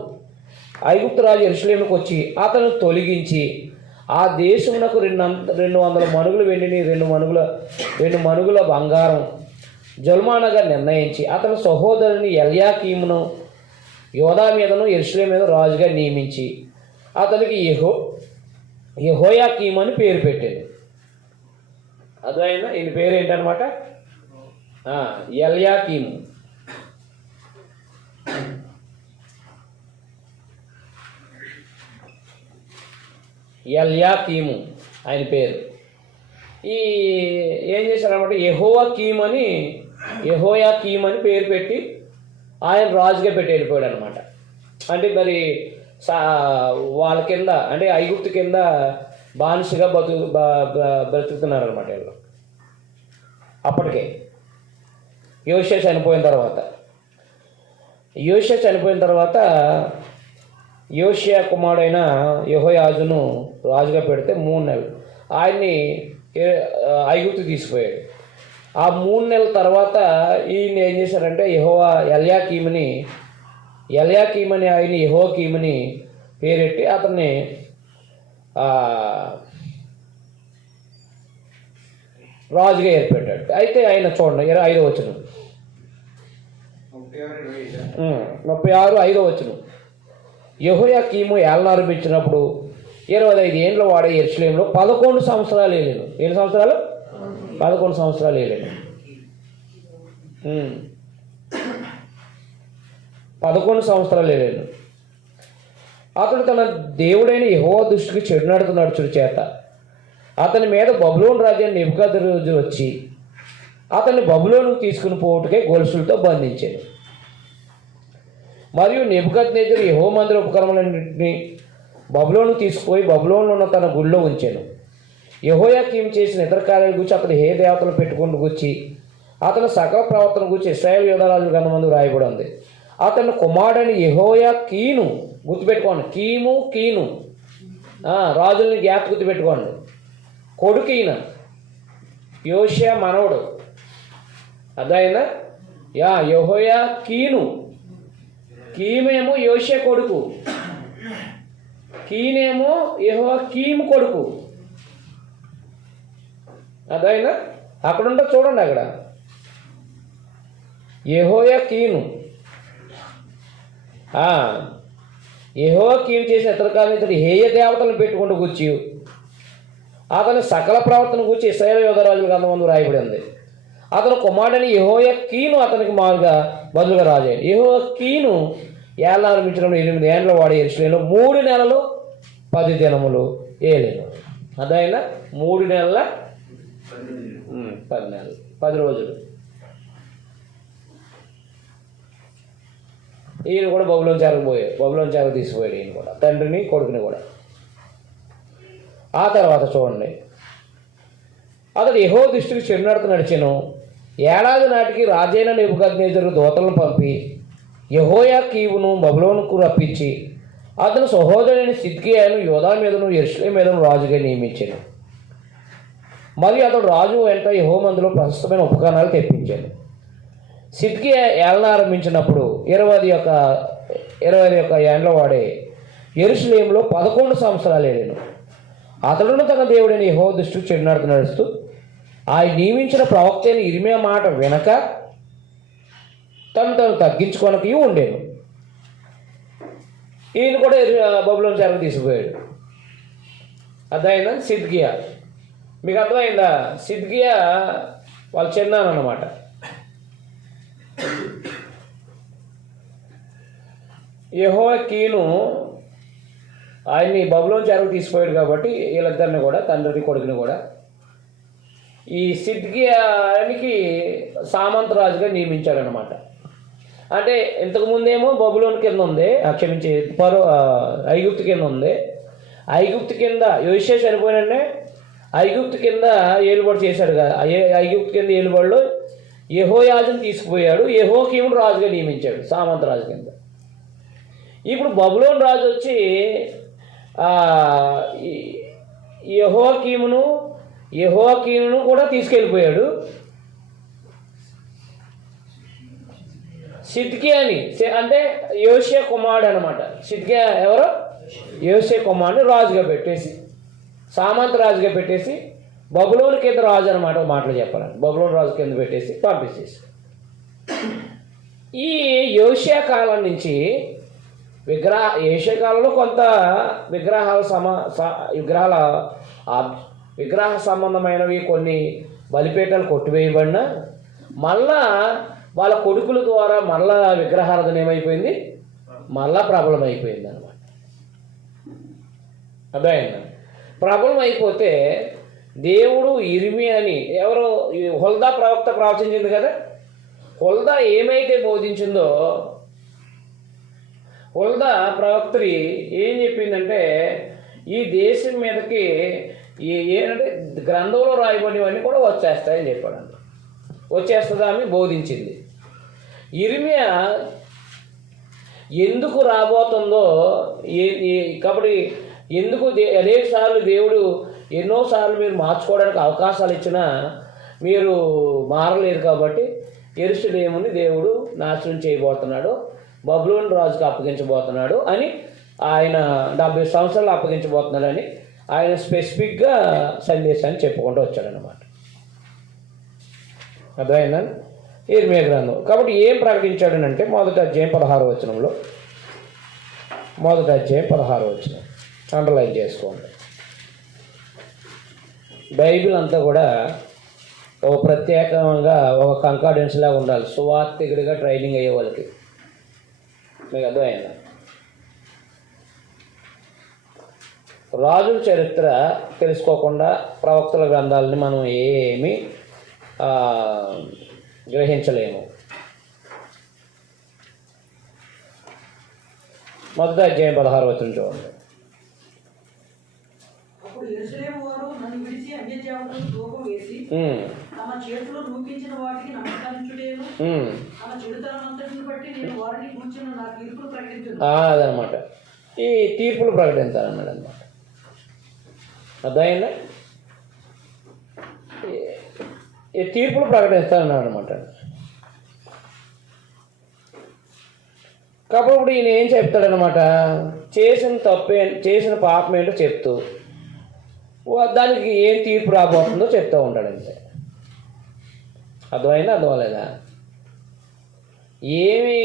ఐగుప్తు రాజు యెరూషలేమునకు వచ్చి అతను తొలగించి ఆ దేశమునకు 200 మణుగులు వెండిని, 2 మణుగుల బంగారం జల్మానగా నిర్ణయించి అతని సహోదరుని ఎల్యాకీమును యోధా మీదను యెరూషలేము మీద రాజుగా నియమించి అతనికి యెహోయాకీము అని పేరు పెట్టాడు. అదైనా ఈయన పేరు ఏంటనమాట? ఎల్యాకీము. ఆయన పేరు. ఏం చేశారనమాట? యెహోయాకీము అని పేరు పెట్టి ఆయన రాజుగా పెట్టి వెళ్ళిపోయాడు అనమాట. అంటే మరి వాళ్ళ కింద, అంటే ఐగుప్తు కింద బానిసగా బ్రతుకుతున్నారు అనమాట వీళ్ళు. అప్పటికే యోషియా చనిపోయిన తర్వాత యోషియా కుమారుడైన యెహోయాజును రాజుగా పెడితే 3 నెలలు ఆయన్ని ఐగుప్తు తీసుకుపోయాడు. ఆ 3 నెలల తర్వాత ఈయన ఏం చేశారంటే ఎల్యాకీముని ఆయన యెహోయాకీముని పేరెట్టి అతన్ని రాజుగా ఏర్పెట్టాడు. అయితే ఆయన చూడండి 5వ వచనం, 36:5వ వచనం. యెహోయాకీము ఏలనారంభించినప్పుడు 25 ఏండ్ల వాడే యెరూషలేములో 11 సంవత్సరాలు ఏలాను. 7 సంవత్సరాలు 11 సంవత్సరాలు ఏలాను. 11 సంవత్సరాలు ఏలాడు. అతడు తన దేవుడైన యెహోవా దృష్టికి చెడు నడుచుడు చేత అతని మీద బబులోను రాజు నెబుకద్నెజరు వచ్చి అతన్ని బబులోనుకు తీసుకుని పోవుటకై గొలుసులతో బంధించాడు. మరియు నెబుకద్నెజరు యెహోవా మందిర ఉపకరణములన్నింటినీ బబులోను తీసుకుపోయి బబులోనులో ఉన్న తన గుడిలో ఉంచాను. యెహోయాకీము చేసిన ఇతర కార్యాల గురించి అతడు హే దేవతలు పెట్టుకుని గురించి అతను సకల ప్రవర్తన గురించి ఇశ్రాయేలు యోధరాజుల గ్రంథమందు రాయబడి ఉంది. అతని కుమారుడని యెహోయాకీను, గుర్తుపెట్టుకోండి, కీను రాజుల్ని గుర్తుపెట్టుకోండి. కొడుకు ఈయన యోషియా మనవడు, అదైనా యెహోయాకీను. కీమేమో యోషియా కొడుకు, కీనేమో యెహోయాకీము కొడుకు. అదైనా అక్కడ ఉంటే చూడండి, అక్కడ యెహోయాకీను యెహోయాకీము చేసిన ఇతర కార్యాలు ఇతడు హేయ దేవతలను పెట్టుకుంటూ కూర్చి అతని సకల ప్రవర్తన గురించి ఇశ్రాయేలు యోధరాజుల గ్రంథమందు రాయబడి ఉంది. అతను కుమారుడని యెహోయాకీను అతనికి బదులుగా రాజు. యెహోయాకీను ఏళ్ళ ఆరంభించడం 8 ఏళ్ళ వాడు యెరూషలేములో 3 నెలలు 10 దినములు ఏలేను. అదైనా 3 నెలల 10 నెలలు 10 రోజులు. ఈయన కూడా బబులోను చెరకు తీసిపోయాడు. ఈయన కూడా తండ్రిని కొడుకుని కూడా. ఆ తర్వాత చూడండి, అతడు యెహోవా దృష్టికి చెడు నడత నడిచెను. ఏడాది నాటికి రాజైన నెబుకద్నెజరు దూతలను పంపి యెహోయాకీమును బబులోనుకు రప్పించి అతను సహోదరుడైన సిద్కియాను యోధా మీదను యెరూషలేము మీదను రాజుగా నియమించాను. మరియు అతడు రాజు వెంట యెహోవా మందిలో ప్రశస్తమైన ఉపకరణాలు తెప్పించాడు. సిద్కియా ఏలన ఆరంభించినప్పుడు 21 ఏండ్ల వాడే యెరూషలేములో 11 సంవత్సరాలు ఏలాను. అతడును తన దేవుడైన యెహోవా దృష్టికి చెడు నడత నడుస్తూ ఆయన నియమించిన ప్రవక్త అయిన ఇర్మియా మాట వినక తను తగ్గించుకొనక ఉండేను. ఈయన కూడా బబులోను చెరకు తీసుకుపోయాడు. అదైనా సిద్కియా. మీకు అర్థమైందా? సిద్కియా వాళ్ళ చిన్నానన్నమాట. యెహోయాకీను ఆయన్ని బబులోను చెరకు తీసుకుపోయాడు కాబట్టి వీళ్ళిద్దరిని కూడా, తండ్రిని కొడుకుని కూడా, ఈ సిద్కియానికి సామంతరాజుగా నియమించాడనమాట. అంటే ఇంతకుముందేమో బబులోను కింద ఉంది, క్షమించి ఐగుప్తు కింద ఉంది. ఐగుప్తు కింద యోషియా చనిపోయినంటే ఐగుప్తు కింద ఏలుబడి చేశాడు కదా. ఐగుప్తు కింద ఏలుబడిలో యెహోయాజును తీసుకుపోయాడు. యెహోయాకీమును రాజుగా నియమించాడు, సామంతరాజు కింద. ఇప్పుడు బబులోను రాజు వచ్చి యెహోయాకీమును కూడా తీసుకెళ్ళిపోయాడు. సిద్కియాని అంటే యోషియా కుమారుడు అనమాట. సిద్కియా ఎవరో యోషియా కుమారుని రాజుగా పెట్టేసి, సామంత రాజుగా పెట్టేసి, బబులోను కింద రాజు అనమాట. మాటలు చెప్పాలని బబులోను రాజు కింద పెట్టేసి పంపించేసి, ఈ యోషియా కాలం నుంచి యోషియా కాలంలో కొంత విగ్రహ సంబంధమైనవి కొన్ని బలిపీఠాలు కొట్టివేయబడిన మళ్ళా వాళ్ళ కొడుకుల ద్వారా మళ్ళా విగ్రహారాధన ఏమైపోయింది, మళ్ళా ప్రబలం అయిపోయింది అనమాట. అర్థమైందా? ప్రబలం అయిపోతే దేవుడు ఇర్మియాని ఎవరో హుల్దా ప్రవక్త ప్రవచించింది కదా. హుల్దా ఏమైతే బోధించిందో, హుల్దా ప్రవక్త్రి ఏం చెప్పిందంటే, ఈ దేశం మీదకి ఏంటంటే గ్రంథంలో రాయబడినవన్నీ కూడా వచ్చేస్తాయని చెప్పాడు. వచ్చేస్తుందా అని బోధించింది. ఇర్మియా ఎందుకు రాబోతుందో కాబట్టి ఎందుకు అనేకసార్లు దేవుడు ఎన్నోసార్లు మీరు మార్చుకోవడానికి అవకాశాలు ఇచ్చినా మీరు మారలేరు కాబట్టి యెరూషలేముని దేవుడు నాశనం చేయబోతున్నాడు, బబులోను రాజుకు అప్పగించబోతున్నాడు అని, ఆయన 70 సంవత్సరాలు అప్పగించబోతున్నాడని ఆయన స్పెసిఫిక్గా సందేశాన్ని చెప్పుకుంటూ వచ్చాడనమాట. అర్థమైందా? ఇర్మియా గ్రంథం. కాబట్టి ఏం ప్రకటించాడనంటే మొదటి అధ్యాయం 16వ వచనంలో, మొదటి అధ్యాయం 16వ వచనం అండర్లైన్ చేసుకోండి. బైబిల్ అంతా కూడా ఒక ప్రత్యేకంగా ఒక కంకార్డెన్స్ లాగా ఉండాలి, సువార్థికుడిగా ట్రైనింగ్ అయ్యే వాళ్ళకి. మీకు అర్థమైందా? రాజుల చరిత్ర తెలుసుకోకుండా ప్రవక్తల గ్రంథాలని మనం ఏమీ గ్రహించలేము. మొదటి అధ్యాయం 16 వచనం చూడండి. అప్పుడు యెరూషలేము వారు నన్ను విడిచి అన్యజాతులకు ధూపం వేసి తమ చేతిలో రూపించిన వాటికి నమస్కరించుటేను తమ చెడుతనమంతటిని బట్టి నేను వారిని కూర్చున్న నా తీర్పులు ప్రకటించును. అదనమాట, ఈ తీర్పులు ప్రకటించాలన్నాడు అనమాట. అర్థమైందా? ఈ తీర్పులు ప్రకటిస్తానన్నాడు అనమాట. కాబట్టి ఇప్పుడు ఈయన ఏం చెప్తాడనమాట, చేసిన పాపం ఏంటో చెప్తూ దానికి ఏం తీర్పు రాబోతుందో చెప్తూ ఉంటాడు అంతే. అర్థమైందా? అర్థం లేదా? ఏమి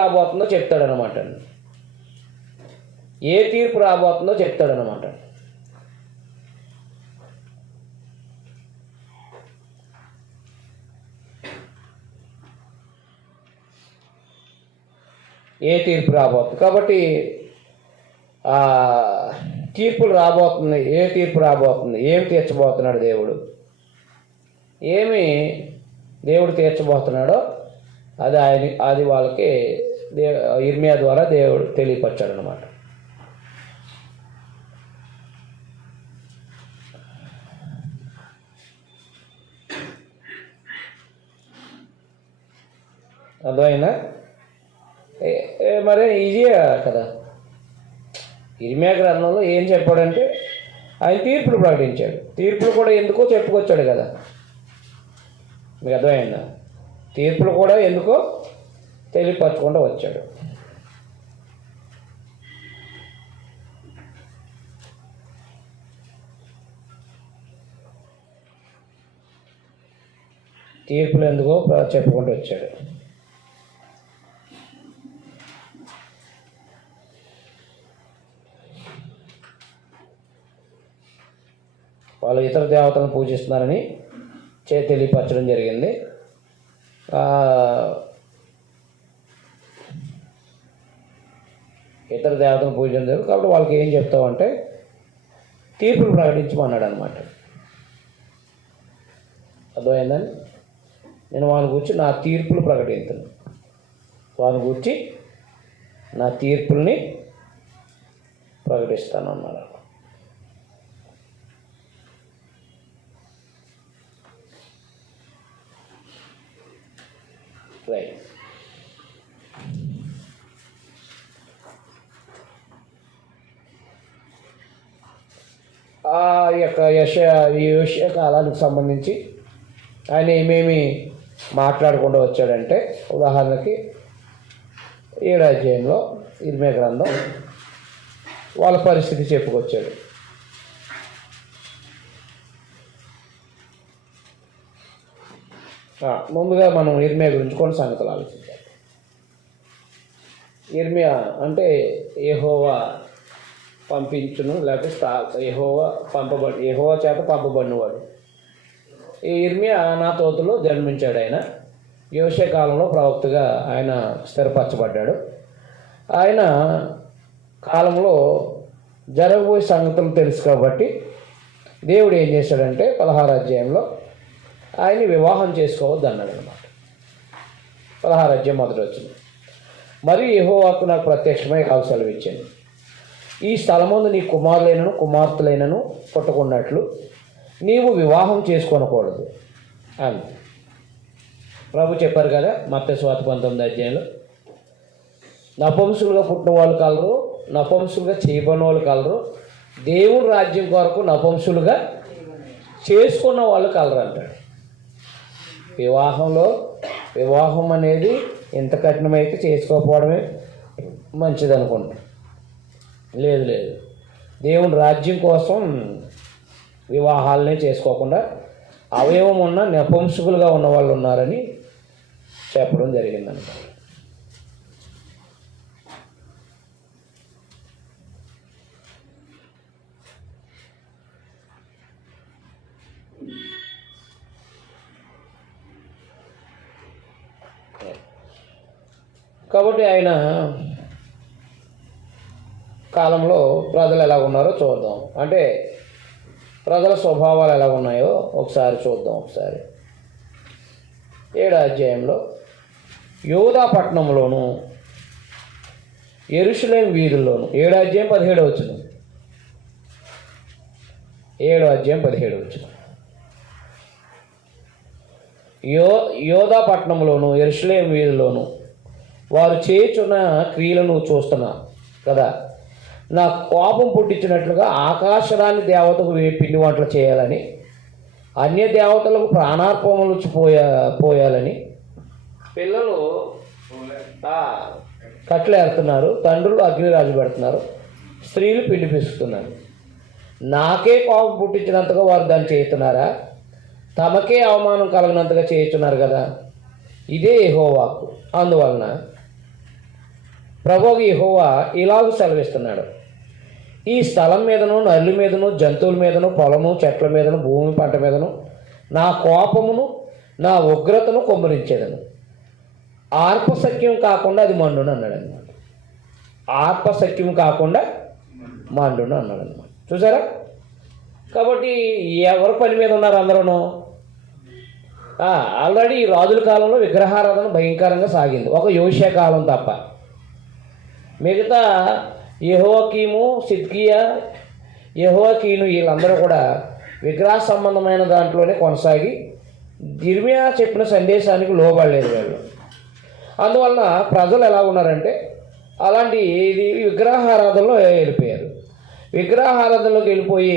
రాబోతుందో చెప్తాడనమాట. ఏ తీర్పు రాబోతుందో చెప్తాడనమాట. ఏ తీర్పు రాబోతుంది కాబట్టి తీర్పులు రాబోతుంది. ఏ తీర్పు రాబోతుంది, ఏమి తీర్చబోతున్నాడు దేవుడు, ఏమి దేవుడు తీర్చబోతున్నాడో అది వాళ్ళకి ఇర్మియా ద్వారా దేవుడు తెలియపరిచాడు అనమాట. అర్థమైందా? మరి ఈజీయే కదా. ఇర్మియా గ్రంథంలో ఏం చెప్పాడంటే ఆయన తీర్పులు ప్రకటించాడు. తీర్పులు కూడా ఎందుకో చెప్పుకొచ్చాడు కదా. మీకు అర్థమైందా? తీర్పులు కూడా ఎందుకో తెలియపరచకుండా వచ్చాడు. తీర్పులు ఎందుకో చెప్పుకుంటూ వచ్చాడు. వాళ్ళు ఇతర దేవతలను పూజిస్తున్నారని తెలియపరచడం జరిగింది. ఇతర దేవతలను పూజించడం జరిగింది కాబట్టి వాళ్ళకి ఏం చెప్తామంటే తీర్పులు ప్రకటించమన్నాడు అనమాట. అర్థమైందని నేను వాళ్ళ గురించి నా తీర్పులు ప్రకటించాను, వాళ్ళ గురించి నా తీర్పుల్ని ప్రకటిస్తాను అన్నాడు. రైట్. ఆ యొక్క యోషియా కాలానికి సంబంధించి ఆయన ఏమేమి మాట్లాడకుండా వచ్చాడంటే, ఉదాహరణకి 7వ అధ్యాయంలో ఇర్మియా గ్రంథం వాళ్ళ పరిస్థితి చెప్పుకొచ్చాడు. ముందుగా మనం ఇర్మియా గురించి కొన్ని సంగతులు ఆలోచించాలి. ఇర్మియా అంటే యెహోవా పంపించును, లేకపోతే యెహోవా చేత పంపబడినవాడు. ఈ ఇర్మియా అనాతోతులో జన్మించాడు. ఆయన యోషియా కాలంలో ప్రవక్తగా ఆయన స్థిరపరచబడ్డాడు. ఆయన కాలంలో జరగబోయే సంగతులు తెలుసు కాబట్టి దేవుడు ఏం చేశాడంటే 16వ అధ్యాయంలో ఆయన్ని వివాహం చేసుకోవద్దు అన్నాడు అనమాట. 16వ అధ్యాయం మొదటి వచ్చింది. మరియు యెహోవాకు నాకు ప్రత్యక్షమై సెలవు ఇచ్చాను, ఈ స్థలమందు నీ కుమారులైనను కుమార్తెలైనను పుట్టకున్నట్లు నీవు వివాహం చేసుకోనకూడదు అని ప్రభు చెప్పారు కదా. మత్తయి సువార్త 19వ అధ్యాయంలో నపుంసులుగా పుట్టిన వాళ్ళు కలరు, నపుంసులుగా చేయబడిన వాళ్ళు కలరు, దేవుని రాజ్యం కొరకు నపుంసులుగా చేసుకున్న వాళ్ళు కలరు అంటాడు. వివాహం అనేది ఎంత కఠినమైతే చేసుకోకపోవడమే మంచిది అనుకుంటా. లేదు, దేవుని రాజ్యం కోసం వివాహాలనే చేసుకోకుండా అవయవం ఉన్న నపుంసకులుగా ఉన్న వాళ్ళు ఉన్నారని చెప్పడం జరిగిందనమాట. కాబట్టి ఆయన కాలంలో ప్రజలు ఎలా ఉన్నారో చూద్దాం. అంటే ప్రజల స్వభావాలు ఎలా ఉన్నాయో ఒకసారి చూద్దాం. ఒకసారి 7వ అధ్యాయంలో యోధా పట్టణంలోను యెరూషలేము వీధుల్లోను 7వ అధ్యాయం 17వ వచనం. 7వ అధ్యాయం 17వ వచనం. యోధా పట్టణంలోను యెరూషలేము వీధుల్లోను వారు చేయుచున్న క్రియలను చూస్తున్నా కదా, నా కోపం పుట్టించినట్లుగా ఆకాశరాని దేవతకు పిండి వంటలు చేయాలని, అన్య దేవతలకు ప్రాణార్పణలు పోయాలని, పిల్లలు కట్లేరుతున్నారు, తండ్రులు అగ్నిరాజు పెడుతున్నారు, స్త్రీలు పిండి పిసుకుతున్నారు. నాకే కోపం పుట్టించినంతగా వారు దాన్ని చేస్తున్నారా? తమకే అవమానం కలిగినంతగా చేస్తున్నారు కదా. ఇదే యెహోవాకు. అందువలన ప్రభువు యెహోవా ఇలాగ సెలవిస్తున్నాడు, ఈ స్థలం మీదను, నరుల మీదను, జంతువుల మీదను, పొలము చెట్ల మీదను, భూమి పంట మీదను నా కోపమును, నా ఉగ్రతను కుమ్మరించేదను. ఆర్పసఖ్యం కాకుండా అది మండును అన్నాడు అనమాట. ఆర్పసఖ్యం కాకుండా మండును అన్నాడు అనమాట. చూసారా? కాబట్టి ఎవరి పని మీద ఉన్నారు అందరూ? ఆల్రెడీ ఈ రాజుల కాలంలో విగ్రహారాధన భయంకరంగా సాగింది, ఒక యోషియా కాలం తప్ప. మిగతా యెహోయాకీము, సిద్కియా, యెహోయాకీను వీళ్ళందరూ కూడా విగ్రహ సంబంధమైన దాంట్లోనే కొనసాగి యిర్మీయా చెప్పిన సందేశానికి లోబడలేదు వీళ్ళు. అందువలన ప్రజలు ఎలా ఉన్నారంటే అలాంటి ఇది విగ్రహారాధనలో వెళ్ళిపోయారు. విగ్రహారాధనలోకి వెళ్ళిపోయి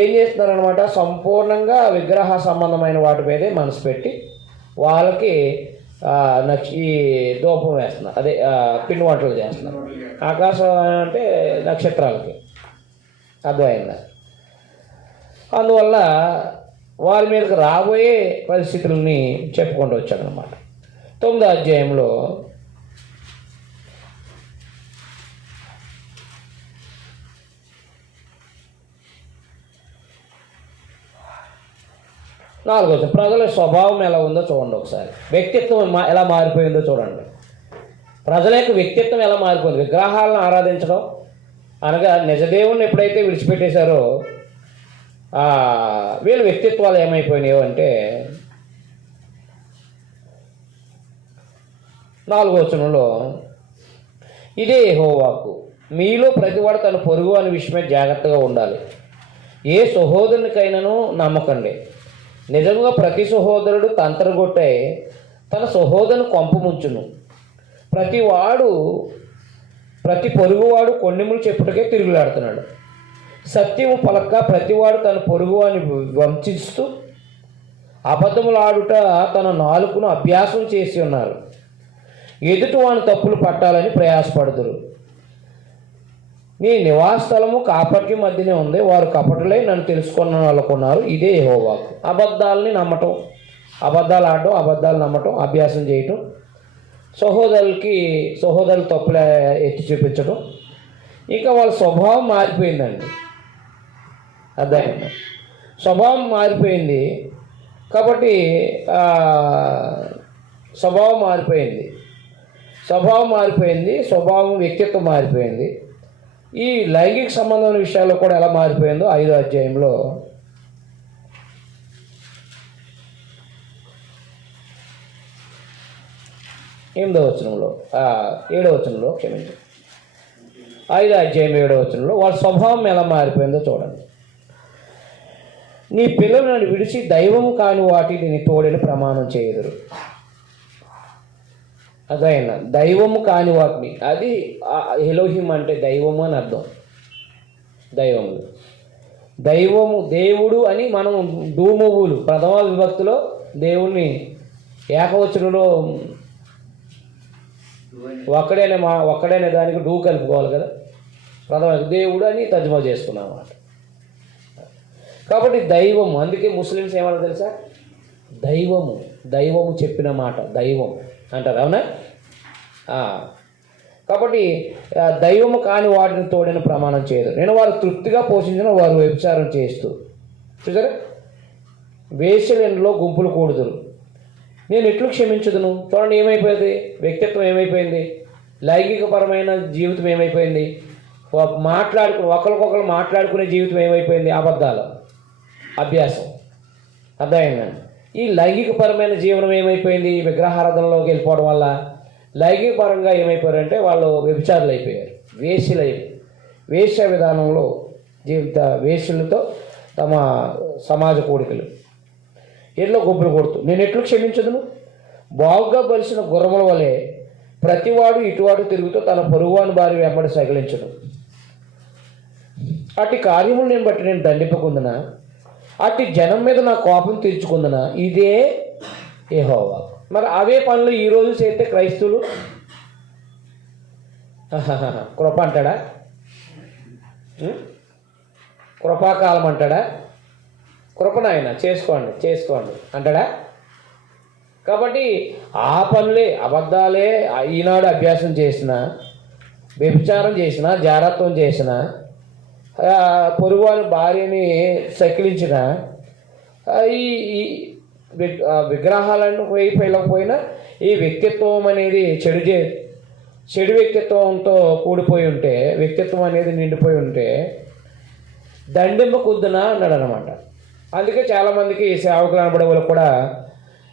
ఏం చేస్తున్నారనమాట, సంపూర్ణంగా విగ్రహ సంబంధమైన వాటి మీదే మనసు పెట్టి వాళ్ళకి ఈ దూపం వేస్తున్నారు, అదే పిండి వంటలు చేస్తున్నారు. ఆకాశం అంటే నక్షత్రాలకి అర్థమైందా? అందువల్ల వారి మీదకి రాబోయే పరిస్థితులని చెప్పుకుంటూ వచ్చాడనమాట. 9వ అధ్యాయంలో నాలుగోది ప్రజల స్వభావం ఎలా ఉందో చూడండి ఒకసారి. వ్యక్తిత్వం ఎలా మారిపోయిందో చూడండి. ప్రజల యొక్క వ్యక్తిత్వం ఎలా మారిపోయింది. విగ్రహాలను ఆరాధించడం అనగా నిజదేవుని ఎప్పుడైతే విడిచిపెట్టేశారో వీళ్ళ వ్యక్తిత్వాలు ఏమైపోయినాయో అంటే 4వ వచనంలో ఇదే యెహోవాకు, మీలో ప్రతివాడు తన పొరుగు అనే విషయమే జాగ్రత్తగా ఉండాలి. ఏ సహోదరునికైనాను నమ్మకండి. నిజంగా ప్రతి సహోదరుడు తంత్రగొట్టే తన సహోదరుని కొంప ముంచును. ప్రతి పొరుగువాడు కొన్నిములు చెప్పుటకే తిరుగులాడుతున్నాడు. సత్యము పలక ప్రతివాడు తన పొరుగు అని వంచిస్తూ అబద్ధములాడుట తన నాలుకను అభ్యాసం చేసి ఉన్నారు. ఎదుటి వాని తప్పులు పట్టాలని ప్రయాసపడుతురు. నీ నివాస స్థలము కాపట్యం మధ్యనే ఉంది. వారు కపటులై నన్ను తెలుసుకున్న వాళ్ళకున్నారు. ఇదే యెహోవాకు. అబద్ధాలని నమ్మటం, అబద్ధాలు ఆడటం, అబద్ధాలు నమ్మటం, అభ్యాసం చేయటం, సహోదరుల తప్పులు ఎత్తి చూపించడం. ఇంకా వాళ్ళ స్వభావం మారిపోయిందండి. అర్థమైంది? స్వభావం మారిపోయింది కాబట్టి స్వభావం మారిపోయింది, స్వభావం వ్యక్తిత్వం మారిపోయింది. ఈ లైంగిక సంబంధమైన విషయాల్లో కూడా ఎలా మారిపోయిందో 5వ అధ్యాయంలో 7వ వచనంలో 7వ వచనంలో క్షమించండి 5వ అధ్యాయం 7వ వచనంలో వాళ్ళ స్వభావం ఎలా మారిపోయిందో చూడండి. నీ పిల్లలు నన్ను విడిచి దైవము కాని వాటిని నీ తోడని ప్రమాణం చేయదురు. అదైనా దైవము కాని వాటిని, అది ఎలోహిం అంటే దైవము అని అర్థం. దైవము దేవుడు అని మనం డూమువులు ప్రథమ విభక్తిలో దేవుణ్ణి ఏకవచనంలో ఒక్కడేనే దానికి డూ కలుపుకోవాలి కదా. ప్రథమ దేవుడు అని తర్జుమా చేసుకున్నాం అన్నమాట. కాబట్టి దైవము, అందుకే ముస్లిమ్స్ ఏమన్నా తెలుసా, దైవము చెప్పిన మాట దైవం అంటారు, అవునా? కాబట్టి దైవము కాని వాటిని తోడని ప్రమాణం చేయదు. నేను వారు తృప్తిగా పోషించిన వారు వ్యభిచారం చేస్తూ, చూసారా, వేశ్యలలో గుంపులు కూడుదురు, నేను ఎట్లు క్షమించదును. చూడండి ఏమైపోయింది, వ్యక్తిత్వం ఏమైపోయింది, లైంగికపరమైన జీవితం ఏమైపోయింది, ఒకరికొకరు మాట్లాడుకునే జీవితం ఏమైపోయింది? అబద్ధాలు, అభ్యాసం. అర్థమైందండి. ఈ లైంగికపరమైన జీవనం ఏమైపోయింది? విగ్రహారాధనలోకి వెళ్ళిపోవడం వల్ల లైంగిక పరంగా ఏమైపోయారంటే వాళ్ళు వ్యభిచారులు అయిపోయారు, వేశ్య విధానంలో వేశ్యలతో తమ సమాజ కోరికలు ఎల్లో గొప్పలు కొడుతూ నేను ఎట్లు క్షమించదును, బాగుగా బలిసిన గుర్రముల వలె ప్రతివాడు ఇటువాడు తిరుగుతూ తన పొరుగువాని భార్య వెంబడి సగిలించడు. అట్టి కార్యములు నేను బట్టి నేను దండింపకుందునా, అట్టి జనం మీద నా కోపం తీర్చుకుందునా, ఇదే యెహోవా. మరి అవే పనులు ఈరోజు చేస్తే క్రైస్తవులు కృప అంటాడా? కృపాకాలం అంటాడా? కృపనాయన చేసుకోండి అంటాడా? కాబట్టి ఆ పనులే, అబద్ధాలే ఈనాడు అభ్యాసం చేసిన, వ్యభిచారం చేసిన, జారత్వం చేసిన, పొరుగువాని భార్యని సకిలించిన, ఈ విగ్రహాలను వైపు వెళ్ళకపోయినా ఈ వ్యక్తిత్వం అనేది చెడు వ్యక్తిత్వంతో కూడిపోయి ఉంటే, వ్యక్తిత్వం అనేది నిండిపోయి ఉంటే దండింపకుద్దునా అన్నాడు అనమాట. అందుకే చాలామందికి సేవకులు అనబడే వాళ్ళకి కూడా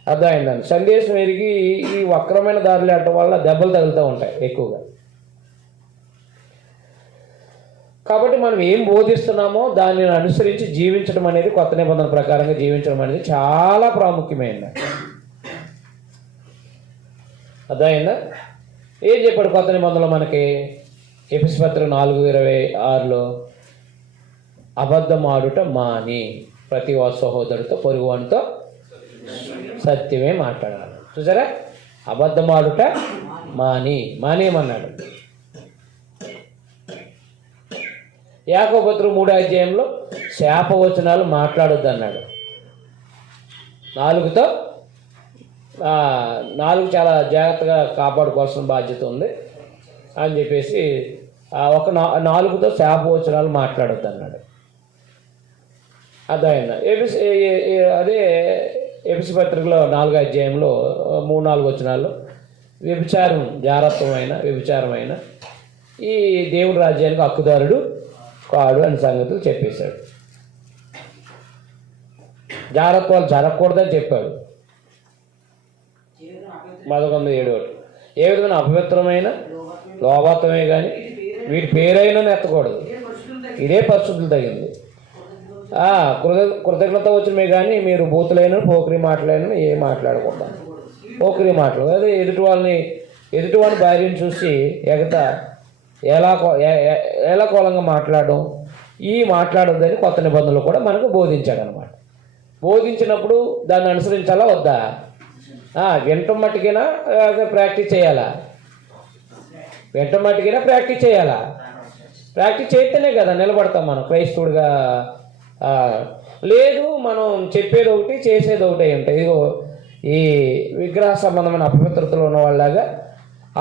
అర్థమైందండి. సందేశం ఎరిగి ఈ వక్రమైన దారులు ఆడటం వల్ల దెబ్బలు తగులుతూ ఉంటాయి ఎక్కువగా. కాబట్టి మనం ఏం బోధిస్తున్నామో దాన్ని అనుసరించి జీవించడం అనేది, కొత్త నిబంధన ప్రకారంగా జీవించడం అనేది చాలా ప్రాముఖ్యమైనది. అర్థమైందా? ఏం చెప్పాడు కొత్త నిబంధనలో మనకి? ఎఫెసీ పత్రిక 4:26లో అబద్ధం ఆడుట మాని ప్రతి సహోదరుడితో పొరుగువానితో సత్యమే మాట్లాడాలి. చూసారా? అబద్ధం ఆడుట మానేమన్నాడు. యాకోబు పత్రిక 3 శాపవచనాలు మాట్లాడొద్దు అన్నాడు. నాలుగు చాలా జాగ్రత్తగా కాపాడుకోవాల్సిన బాధ్యత ఉంది అని చెప్పేసి ఒక 4 శాపవచనాలు మాట్లాడొద్దు అన్నాడు. అర్థమైందా? అదే ఎఫెసీ పత్రికలో 4 3-4 వచనాల్లో వ్యభిచారం, వ్యభిచారమైన ఈ దేవుడి రాజ్యానికి హక్కుదారుడు కాడు అని సంగతులు చెప్పేశాడు. జాగ్రత్తలు జరగకూడదని చెప్పాడు. 11:7 ఏ విధమైన అపవిత్రమైన లోభత్వమే కానీ వీటి పేరైనా ఎత్తకూడదు, ఇదే పరిస్థితులు తగింది. కృతజ్ఞత వచ్చినమే కానీ మీరు బూతులైన పోకిరి మాటలైన ఏ మాట్లాడకూడదు. పోకిరి మాటలు అదే ఎదుటివాని భార్యను చూసి ఏలాకోలంగా మాట్లాడడం, ఈ మాట్లాడొద్దని కొత్త నిబంధనలు కూడా మనకు బోధించాడు అనమాట. బోధించినప్పుడు దాన్ని అనుసరించాలా వద్దా? వింటం మట్టుకైనా ప్రాక్టీస్ చేయాలా? ప్రాక్టీస్ చేస్తేనే కదా నిలబడతాం మనం క్రైస్తవుడిగా. లేదు మనం చెప్పేది ఒకటి చేసేది ఒకటి ఉంటాయి. ఇదిగో ఈ విగ్రహ సంబంధమైన అపవిత్రతలు ఉన్న వాళ్ళలాగా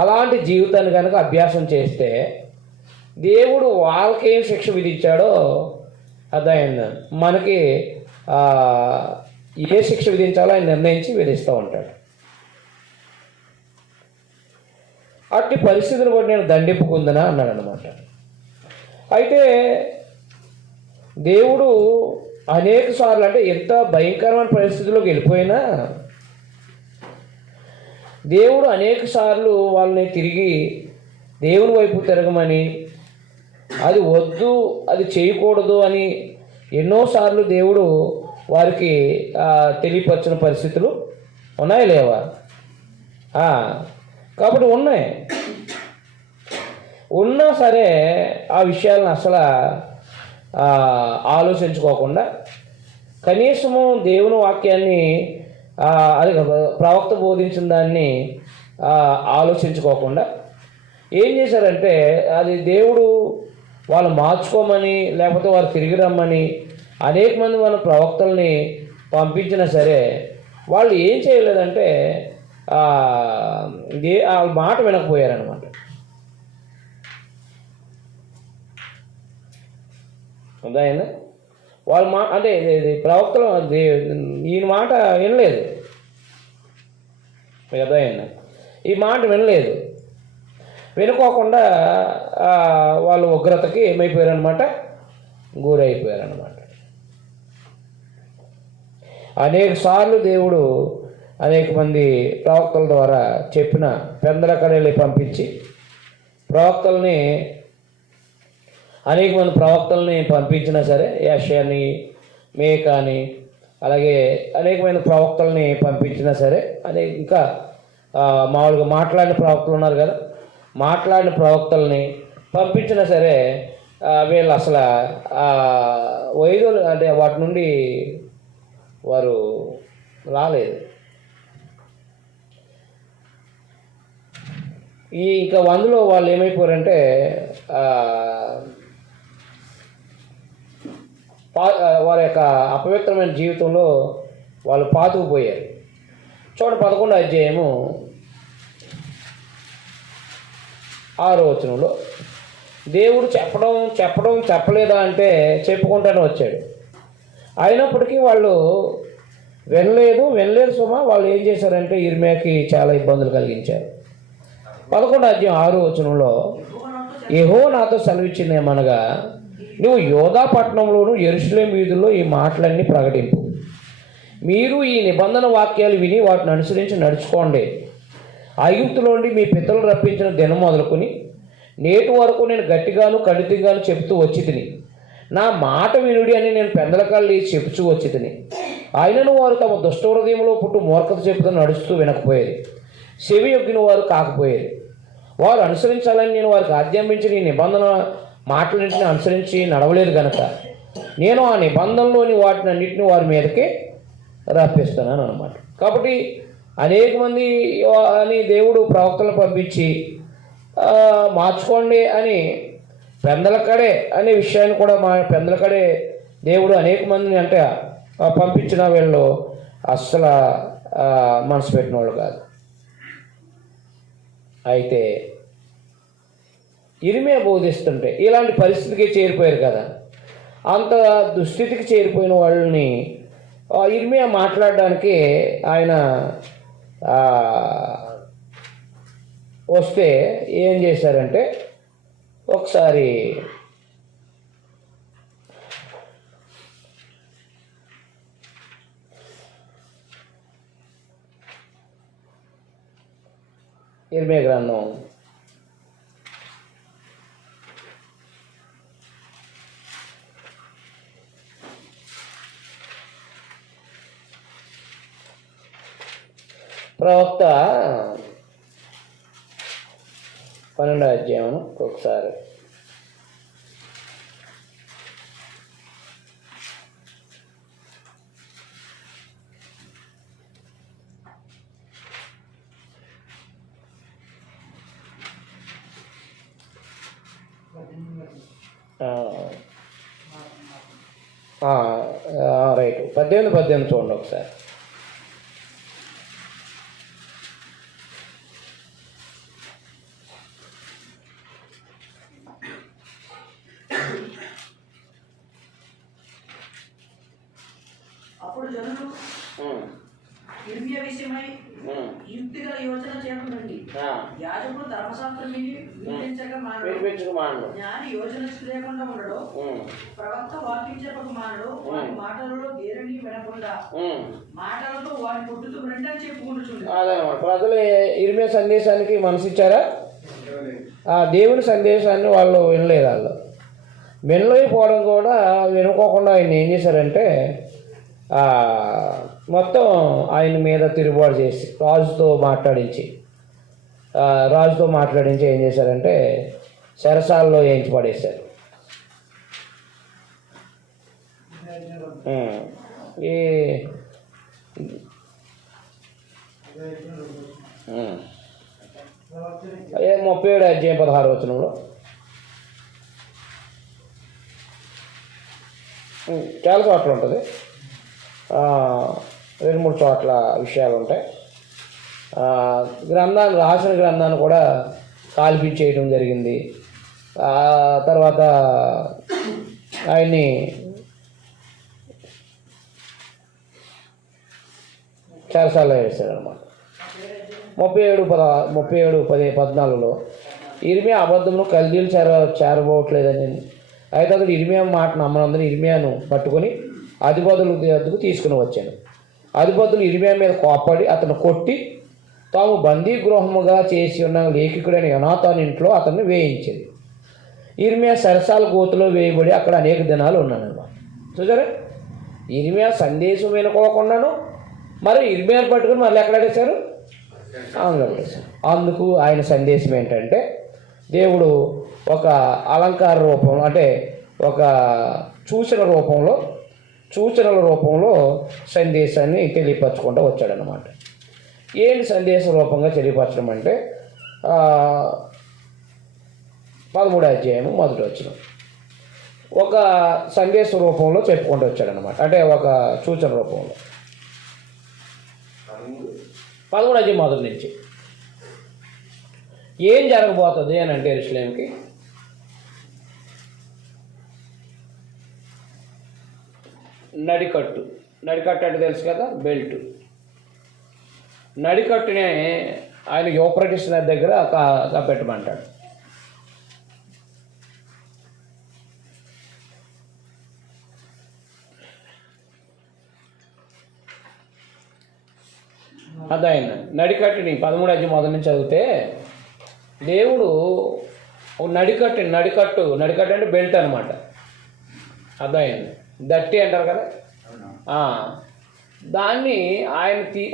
అలాంటి జీవితాన్ని కనుక అభ్యాసం చేస్తే దేవుడు వాళ్ళకేం శిక్ష విధించాడో అర్థమైంది. మనకి ఏ శిక్ష విధించాలో ఆయన నిర్ణయించి విధిస్తూ ఉంటాడు. అట్టి పరిస్థితులు కూడా నేను దండింపుకుందనా అన్నాడు అనమాట. అయితే దేవుడు అనేక సార్లు, అంటే ఎంత భయంకరమైన పరిస్థితుల్లోకి వెళ్ళిపోయినా దేవుడు అనేక సార్లు వాళ్ళని తిరిగి దేవుని వైపు తిరగమని, అది వద్దు, అది చేయకూడదు అని ఎన్నోసార్లు దేవుడు వారికి తెలియపరిచిన పరిస్థితులు ఉన్నాయా లేవా? కాబట్టి ఉన్నాయి. ఉన్నా సరే ఆ విషయాలను అసలు ఆలోచించుకోకుండా కనీసము దేవుని వాక్యాన్ని అది ప్రవక్త బోధించిన దాన్ని ఆలోచించుకోకుండా ఏం చేశారంటే, అది దేవుడు వాళ్ళు మార్చుకోమని లేకపోతే వారు తిరిగి రమ్మని అనేక మంది మన ప్రవక్తల్ని పంపించినా సరే వాళ్ళు ఏం చేయలేదంటే ఆ మాట వినకపోయారనమాట. అర్థమైందా? వాళ్ళ అంటే ప్రవక్తలు ఈయన మాట వినలేదు. అర్థమైందా? ఈ మాట వినలేదు. వినుకోకుండా వాళ్ళు ఉగ్రతకి ఏమైపోయారనమాట, గురైపోయారనమాట. అనేక సార్లు దేవుడు అనేక మంది ప్రవక్తల ద్వారా చెప్పిన పెందలకడేళ్ళి పంపించి అనేక మంది ప్రవక్తల్ని పంపించినా సరే, యెషయాని, మీకాని, అలాగే అనేకమైన ప్రవక్తల్ని పంపించినా సరే, ఇంకా మామూలుగా మాట్లాడిన ప్రవక్తలు ఉన్నారు కదా, మాట్లాడిన ప్రవక్తల్ని పంపించినా సరే వీళ్ళు అసలు వైద్యులు అంటే వాటి నుండి వారు రాలేదు. ఇంకా అందులో వాళ్ళు ఏమైపోయారంటే వారి యొక్క అపవిత్రమైన జీవితంలో వాళ్ళు పాతుకుపోయారు. చూడండి 11వ అధ్యాయము 6వ వచనంలో దేవుడు చెప్పలేదా అంటే చెప్పుకుంటానే వచ్చాడు. అయినప్పటికీ వాళ్ళు వినలేదు సుమా. వాళ్ళు ఏం చేశారంటే ఇర్మియాకి చాలా ఇబ్బందులు కలిగించారు. 11వ అధ్యాయం 6వ వచనంలో యెహోవా నాతో సెలవిచ్చిందేమనగా, నువ్వు యోధా పట్టణంలోను యెరూషలేము వీధుల్లో ఈ మాటలన్నీ ప్రకటింపు. మీరు ఈ నిబంధన వాక్యాలు విని వాటిని అనుసరించి నడుచుకోండి. ఐగుప్తులోండి మీ పితరులు రప్పించిన దినం మొదలుకొని నేటి వరకు నేను గట్టిగాను కఠితంగాను చెబుతూ వచ్చి తిని, నా మాట వినుడి అని నేను పెందలకాళ్ళు చెప్పుచూ వచ్చి తిని, ఆయనను వారు తమ దుష్ట హృదయంలో పుట్టు మూర్ఖత చెప్పుతూ నడుస్తూ వినకపోయేది, చెవి యొగ్గిన వారు కాకపోయేది. వారు అనుసరించాలని నేను వారికి ఆజ్ఞాపించిన ఈ నిబంధన మాటలన్నింటినీ అనుసరించి నడవలేదు కనుక నేను ఆ నిబంధనలోని వాటిని అన్నింటినీ వారి మీదకే రప్పిస్తున్నాను అన్నమాట. కాబట్టి అనేక మంది అని దేవుడు ప్రవక్తలను పంపించి మార్చుకోండి అని పెందలకడే అనే విషయాన్ని కూడా పెందలకడే దేవుడు అనేక మందిని అంటే పంపించిన వీళ్ళు అస్సలు మనసు పెట్టిన వాళ్ళు కాదు. అయితే ఇర్మియా బోధిస్తుంటే ఇలాంటి పరిస్థితికి చేరిపోయారు కదా, అంత దుస్థితికి చేరిపోయిన వాళ్ళని ఇర్మియా మాట్లాడడానికి ఆయన వస్తే ఏం చేశారంటే, ఒకసారి ఇర్మియా గ్రంథం 12వ అధ్యాయం ఒకసారి రైట్ 18 చూడండి ఒకసారి. అప్పుడు జనులు ఇర్మియా విషయమై యుక్తిగల యోచన చేయకుండండి. యాజకుడు ధర్మశాస్త్రం వినిపించక మానడు, జ్ఞాని యోచన లేకుండా ఉండడు, ప్రవక్త వాక్యం చెప్పక మానడు, వారి మాటలలో దేనిని వినకుండా మాటలతో వారి పుట్టుతూ రెండని చెప్పుకుంటుచుండు. అదనమాట. ప్రజలు ఇర్మియా సందేశానికి మనసిచ్చారా? దేవుని సందేశాన్ని వాళ్ళు వినలేదు. వాళ్ళు వినలేకపోవడం కూడా వినుకోకుండా ఆయన ఏం చేశారంటే మొత్తం ఆయన మీద తిరుగుబాటు చేసి రాజుతో మాట్లాడించి ఏం చేశారంటే చెరసాలలో వేయించి పడేశారు. ఈ 37వ అధ్యాయం 16వ వచనంలో చాలా చోట్ల ఉంటుంది, 2-3 చోట్ల విషయాలు ఉంటాయి. రాసిన గ్రంథాన్ని కూడా కాల్పించేయడం జరిగింది. తర్వాత ఆయన్ని చెరసాలలో వేశారనమాట. 37:14లో ఇర్మియా అబద్ధమును కల్దీలు చేరబోవట్లేదని. అయితే అతడు ఇర్మియా మాట నమ్మనందుని ఇర్మియాను పట్టుకొని అధిపతుల వద్దకు తీసుకుని వచ్చాను. అధిపతులు ఇర్మియా మీద కోప్పడి అతను కొట్టి తాము బందీ గృహముగా చేసి ఉన్న లేఖికుడైన యోనాతాను ఇంట్లో అతన్ని వేయించింది. ఇర్మియా సరసాల గోతులో వేయబడి అక్కడ అనేక దినాలు ఉన్నానన్నమాట. చూసారా, ఇర్మియా సందేశం వినుకోకుండాను మరి ఇర్మియాను పట్టుకుని మళ్ళీ ఎక్కడ అడేశారు? ఆంగ్లం వేశారు. అందుకు ఆయన సందేశం ఏంటంటే దేవుడు ఒక అలంకార రూపంలో, అంటే ఒక సూచనల రూపంలో సందేశాన్ని తెలియపరచుకుంటూ వచ్చాడనమాట. ఏంటి సందేశ రూపంగా తెలియపరచడం అంటే 13వ అధ్యాయము 1వ వచనం ఒక సందేశ రూపంలో చెప్పుకుంటూ వచ్చాడనమాట. అంటే ఒక సూచన రూపంలో 13వ అధ్యాయం 1 నుంచి ఏం జరగబోతుంది అని అంటే యెరూషలేముకి నడికట్టు అంటే తెలుసు కదా, బెల్ట్. నడికట్టునే ఆయన యూఫ్రటీస్ నది దగ్గర పెట్టమంటాడు. అదైన నడికట్టుని 13వ అధ్యాయం 1 నుంచి చదివితే దేవుడు నడికట్టు అంటే బెల్ట్ అనమాట. అదైంది దట్టి అంటారు కదా, దాన్ని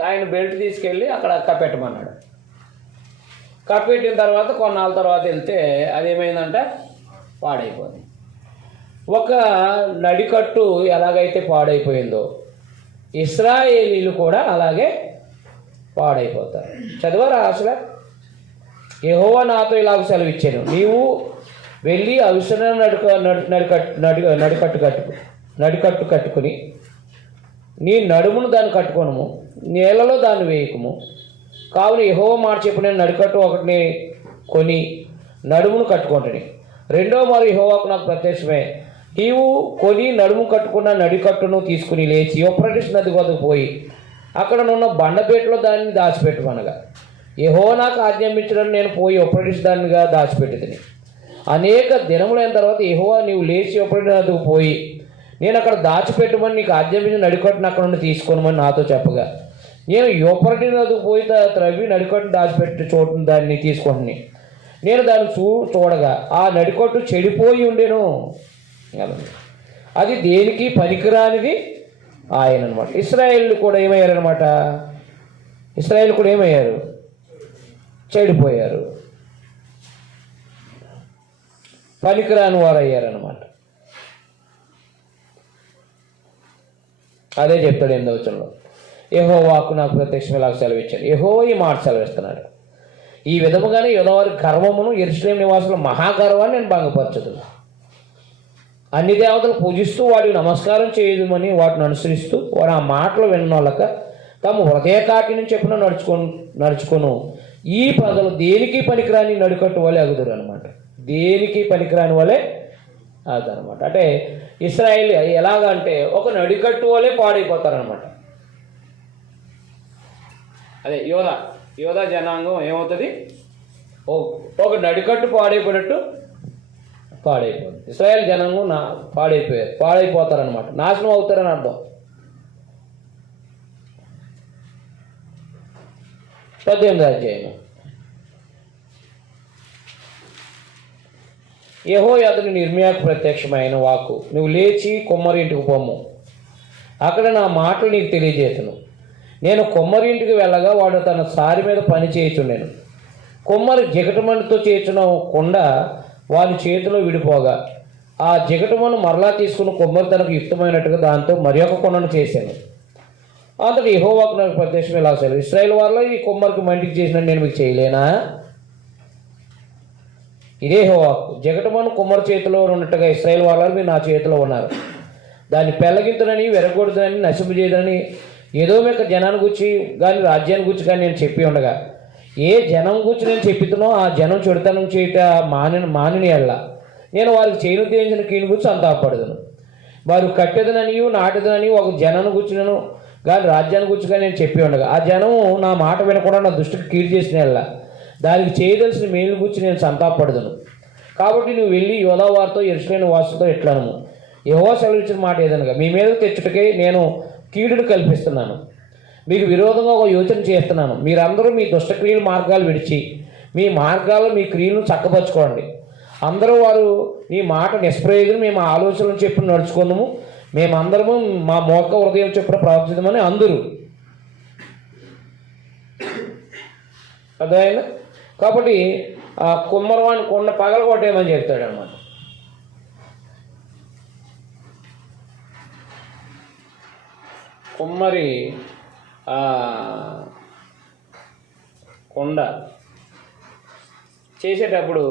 ఆయన బెల్ట్ తీసుకెళ్ళి అక్కడ కప్పెట్టమన్నాడు. కప్పెట్టిన తర్వాత కొన్నాళ్ళ తర్వాత వెళ్తే అదేమైందంటే పాడైపోయింది. ఒక నడికట్టు ఎలాగైతే పాడైపోయిందో ఇశ్రాయేలీలు కూడా అలాగే పాడైపోతారు. చదివారా అసలు? యెహోవా నాతో ఇలాగ సెలవిచ్చాను, నీవు వెళ్ళి అవిసెన నడికట్టు కట్టుకుని నీ నడుమును దాన్ని కట్టుకోనము, నేలలో దాన్ని వేయకము. కావున యెహోవా మాట చెప్పు, నేను నడికట్టు ఒకటిని కొని నడుమును కట్టుకుంటుని. రెండవ మారు యెహోవాకు నాకు ప్రత్యక్షమే, నీవు కొని నడుము కట్టుకున్న నడికట్టును తీసుకుని లేచి యూఫ్రటీస్ నది వద్దకు పోయి అక్కడనున్న బండపేటలో దాన్ని దాచిపెట్టుమనగా యెహోవా నాకు ఆజ్ఞాపించడం నేను పోయి యూఫ్రటీస్ దానిగా దాచిపెట్టుదని. అనేక దినములైన తర్వాత యెహోవా నీవు లేచి యూఫ్రటీస్ నదికి పోయి నేను అక్కడ దాచిపెట్టమని నీకు ఆజ్ఞాపించిన నడికట్టును అక్కడ నుండి తీసుకోనమని నాతో చెప్పగా నేను యూఫ్రటీస్ నదికి పోయి త్రవ్వి నడికట్టును దాచిపెట్టి చోటును దాన్ని తీసుకుంటుని. నేను దాన్ని చూడగా ఆ నడికట్టు చెడిపోయి ఉండేను, అది దేనికి పనికిరానిది ఆయన అనమాట. ఇశ్రాయేలు కూడా ఏమయ్యారు? చెడిపోయారు, పనికిరాని వారు అయ్యారనమాట. అదే చెప్తాడు 8వ వచనంలో, యెహోవాకు నాకు ప్రత్యక్షం ఇలాగ సెలవిచ్చాడు. యెహోవా ఈ మాట సెలవిస్తున్నాడు, ఈ విధముగానే యోధవారి గర్వమును యెరూషలేము నివాసుల మహాగర్వాన్ని నేను భంగపరచదు. అన్ని దేవతలు పూజిస్తూ వాటికి నమస్కారం చేయమని వాటిని అనుసరిస్తూ వారు ఆ మాటలు విన్నోళ్ళక తమ హృదయ కాకిని చెప్పిన నడుచుకొను ఈ ప్రజలు దేనికి పనికిరాని నడికట్టు వలె అగుదురు అనమాట. దేనికి పనికిరాని వలె అదనమాట. అంటే ఇశ్రాయేల్ ఎలాగంటే ఒక నడికట్టు వలె పాడైపోతారనమాట. అదే యోధా జనాంగం ఏమవుతుంది? ఒక నడికట్టు పాడైపోయినట్టు పాడైపోయింది. ఇశ్రాయేల్ జనాంగం పాడైపోతారనమాట, నాశనం అవుతారని అర్థం. 18వ అధ్యాయం యెహోవా అతని ఇర్మియాకు ప్రత్యక్షమైన వాక్కు, నువ్వు లేచి కుమ్మరి ఇంటికి పొమ్ము, అక్కడ నా మాటలు నీకు తెలియజేతును. నేను కుమ్మరి ఇంటికి వెళ్ళగా వాడు తన సారి మీద పని చేయుచుండెను. కుమ్మరి జిగటమణితో చేర్చిన కుండ వారి చేతిలో విడిపోగా ఆ జిగటమను మరలా తీసుకుని కుమ్మరి తనకు యుక్తమైనట్టుగా దాంతో మరి ఒక కుండను చేశాను. అంతటి యెహోవాకు నాకు ప్రత్యక్షం ఇలా సెలవు, ఇశ్రాయేల్ వారిలో ఈ కుమ్మరికి మంటికి చేసినట్టు నేను మీకు చేయలేనా? ఇదే యెహోవాకు, జిగటమను కుమ్మరి చేతిలో ఉన్నట్టుగా ఇశ్రాయేల్ వాళ్ళు మీరు నా చేతిలో ఉన్నారు. దాన్ని పెళ్ళగింతునని వెరగొడుతుందని నశింపజేయదని ఏదో యొక్క జనాన్ని గురించి కానీ రాజ్యాన్ని గురించి కానీ నేను చెప్పి ఉండగా ఏ జనం గురించి నేను చెప్పితునో ఆ జనం చెడుతనం చేయట మానిని ఎల్లా నేను వారికి చేయను తీయించిన కీని గురించి అంతాపడదును. వారు కట్టెదనని నాటెదనని ఒక జనాన్ని గుర్చినను కానీ రాజ్యాన్ని గురించి కానీ నేను చెప్పి ఉండగా ఆ జనం నా మాట వినకుండా నా దృష్టికి కీడు చేసిన ఎల్లా దానికి చేయదలసిన మేలు గురించి నేను సంతాపడదును. కాబట్టి నువ్వు వెళ్ళి యోధా వారితో యెరూషలేము వాసులతో ఇట్లనము, యెహోవా సెలవిచ్చిన మాట ఏదనగా, మీ మీద తెచ్చుటకై నేను కీడును కల్పిస్తున్నాను, మీకు విరోధంగా ఒక యోచన చేస్తున్నాను. మీరందరూ మీ దుష్టక్రియల మార్గాలు విడిచి మీ మార్గాల్లో మీ క్రియలను చక్కపరచుకోండి. అందరూ వారు నీ మాట నిష్ప్రయోజనం, మేము ఆలోచనలు చెప్పి నడుచుకుందాము, మేమందరము మా మోక హృదయం చొప్పున ప్రవర్తిద్దామని అందరూ. అర్థమైనా? కాబట్టి ఆ కుమ్మరవాణి కొండ పగల కొట్టేయమని చెప్తాడు అన్నమాట. కుమ్మరి కొండ చేసేటప్పుడు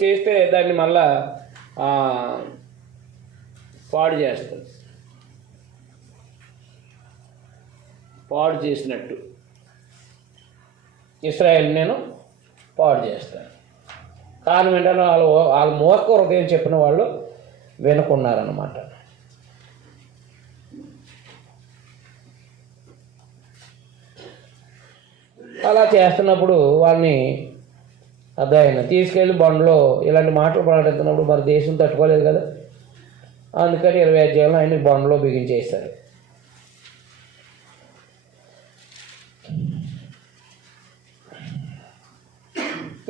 చేస్తే దాన్ని మళ్ళా పాడు చేస్తాడు. పాడు చేసినట్టు ఇశ్రాయేల్ నేను పాడు చేస్తాను. కారణం ఏంటంటే వాళ్ళు మూర్ఖ హృదయం చెప్పిన వాళ్ళు వినుకున్నారన్నమాట. అలా చేస్తున్నప్పుడు వాళ్ళని అర్థమైనా తీసుకెళ్ళి బండ్లో ఇలాంటి మాటలు మాట్లాడుతున్నప్పుడు మరి దేశం తట్టుకోలేదు కదా, అందుకని 20 అధ్యాయంలో ఆయన బండ్లో బిగించేస్తారు.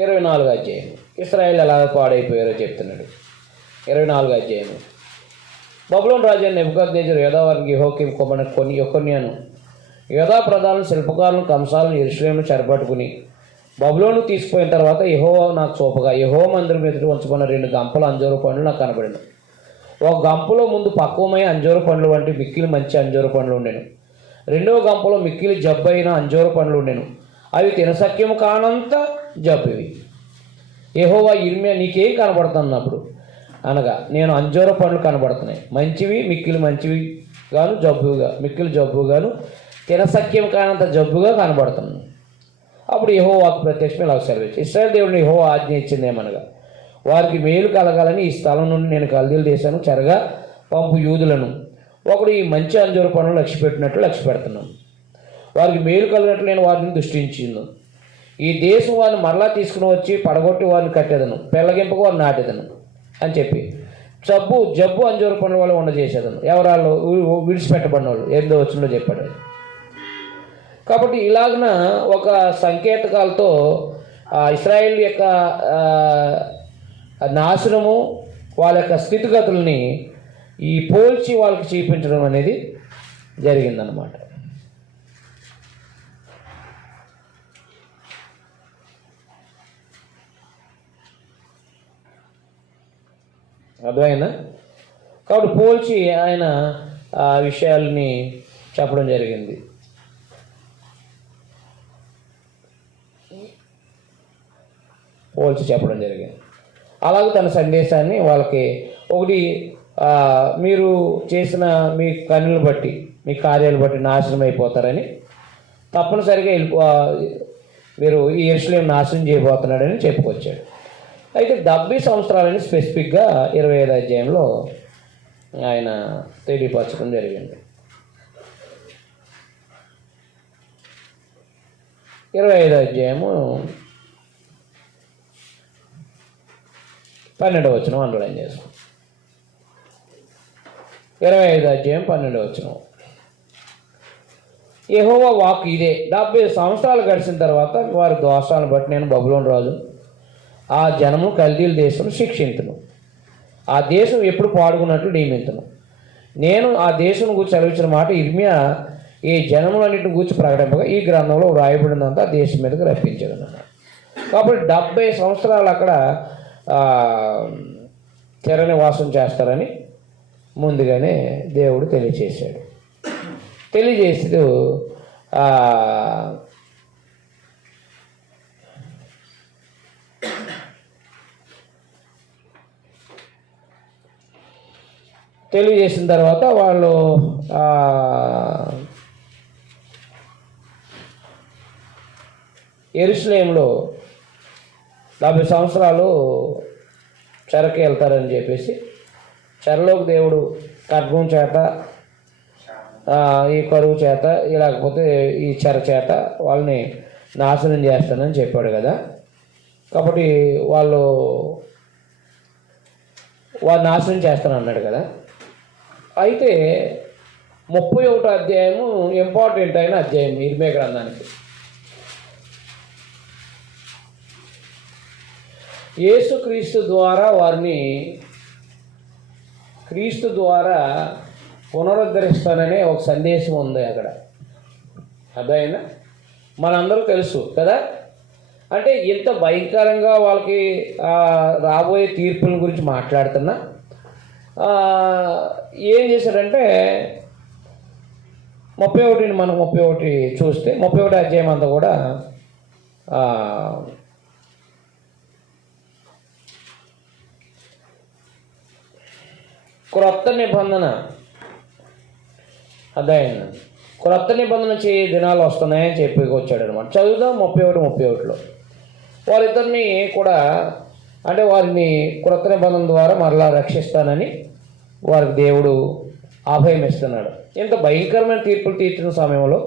ఇరవై 24 అధ్యాయం ఇశ్రాయేలు ఎలా పాడైపోయారో చెప్తున్నాడు. 24 అధ్యాయం బబులోను రాజు నెబుకద్నెజరు యోధా వారికి యెహోయాకీము కుమారుడు యెకొన్యాను యోధా ప్రధాన శిల్పకారులను కంసాలను యెరూషలేమును చెరపట్టుకుని బబులోను తీసుకుపోయిన తర్వాత యెహోవా నాకు చూపగా యెహోవా మందిరం ఎదుట ఉంచుకున్న 2 గంపల అంజూర పండ్లు నాకు కనబడిన. ఒక గంపలో ముందు పక్వమైన అంజూర పండ్లు వంటి మిక్కిలి మంచి అంజూర పండ్లు ఉండెను. రెండవ గంపలో మిక్కిలి జబ్బైన అంజూర పండ్లు ఉండెను. అవి తినసఖ్యము కానంత జబ్బివి. యెహోవా ఇర్మియా నీకేం కనబడుతున్నప్పుడు అనగా, నేను అంజూర పండ్లు కనబడుతున్నాయి, మంచివి మిక్కిలి మంచివి గాను జబ్బుగా మిక్కిలి జబ్బుగాను తినసఖ్యం కానంత జబ్బుగా కనబడుతున్నాను. అప్పుడు యెహోవాకు ప్రత్యక్షమే ఇలా సెలవిచ్చి, ఇశ్రాయేలు దేవుడిని యెహోవా ఆజ్ఞ ఇచ్చిందేమనగా, వారికి మేలు కలగాలని ఈ స్థలం నుండి నేను కల్దీల దేశానికి చెరగా పంపు యూదులను ఒకడు ఈ మంచి అంజూర పండ్లు లక్ష్య పెడుతున్నాను. వారికి మేలు కలిగినట్లు నేను వారిని దృష్టించింది. ఈ దేశం వారిని మరలా తీసుకుని వచ్చి పడగొట్టి వారిని కట్టేదను, పెళ్ళగింపకు వారిని నాటేదను అని చెప్పి జబ్బు అంజూర పండ్ల వల్ల ఉండజేసేదను. ఎవరాళ్ళు విడిచిపెట్టబడిన వాళ్ళు 8వ వచనంలో చెప్పాడు. కాబట్టి ఇలాగన ఒక సంకేతకాలతో ఇశ్రాయేల్ యొక్క నాశనము వాళ్ళ యొక్క స్థితిగతుల్ని ఈ పోల్చి వాళ్ళకి చూపించడం అనేది జరిగిందనమాట. అర్థమైందా? కాబట్టి పోల్చి ఆయన ఆ విషయాల్ని చెప్పడం జరిగింది. అలాగే తన సందేశాన్ని వాళ్ళకి ఒకటి, మీరు చేసిన మీ పనులు బట్టి మీ కార్యాలు బట్టి నాశనం అయిపోతారని, తప్పనిసరిగా మీరు ఈ యెరూషలేము నాశనం చేయబోతున్నాడని చెప్పుకొచ్చాడు. అయితే 70 సంవత్సరాలని స్పెసిఫిక్గా 25 అధ్యాయంలో ఆయన తెలియపరచడం జరిగింది. 25 అధ్యాయము 12వ వచనం అండర్లైన్ చేసుకో. 25 అధ్యాయం 12వ వచనం. యెహోవా వాక్ ఇదే, 70 సంవత్సరాలు గడిచిన తర్వాత వారి దోషాలను బట్టి నేను బబులోను రాజు ఆ జనము కల్దీల దేశం శిక్షింతును, ఆ దేశం ఎప్పుడు పాడుకున్నట్లు నియమింతును. నేను ఆ దేశం గురించి సెలవిచ్చిన మాట ఇర్మియా ఈ జనములన్నింటిని గురించి ప్రకటింపగా ఈ గ్రంథంలో వ్రాయబడినంత ఆ దేశం మీదకి రప్పించాడు అన్నాడు. కాబట్టి 70 సంవత్సరాలు అక్కడ స్థిర నివాసం చేస్తారని ముందుగానే దేవుడు తెలియచేస్తూ తెలియజేసిన తర్వాత వాళ్ళు యెరూషలేములో 70 సంవత్సరాలు చెరకి వెళ్తారని చెప్పేసి, చెరలోకి దేవుడు ఖడ్గం చేత, ఈ కరువు చేత, లేకపోతే ఈ చెర చేత వాళ్ళని నాశనం చేస్తానని చెప్పాడు కదా. కాబట్టి వాళ్ళు నాశనం చేస్తానన్నాడు కదా. అయితే 31 అధ్యాయము ఇంపార్టెంట్ అయిన అధ్యాయం ఇర్మియా గ్రంథానికి. యేసుక్రీస్తు ద్వారా క్రీస్తు ద్వారా పునరుద్ధరిస్తాననే ఒక సందేశం ఉంది అక్కడ. అదైనా మనందరూ తెలుసు కదా. అంటే ఇంత భయంకరంగా వాళ్ళకి రాబోయే తీర్పుల గురించి మాట్లాడుతున్నా ఏం చేశాడంటే 31 మనం 31 చూస్తే 31 అధ్యాయం అంతా కూడా క్రొత్త నిబంధన అధ్యాయం, క్రొత్త నిబంధన చేయ దినాలు వస్తున్నాయని వచ్చాడు అనమాట. చదువుదాం 31:31లో. వారిద్దరిని కూడా అంటే వారిని క్రొత్త నిబంధన ద్వారా మరలా రక్షిస్తానని వారికి దేవుడు అభయం ఇస్తున్నాడు. ఇంత భయంకరమైన తీర్పులు తీర్చిన సమయంలో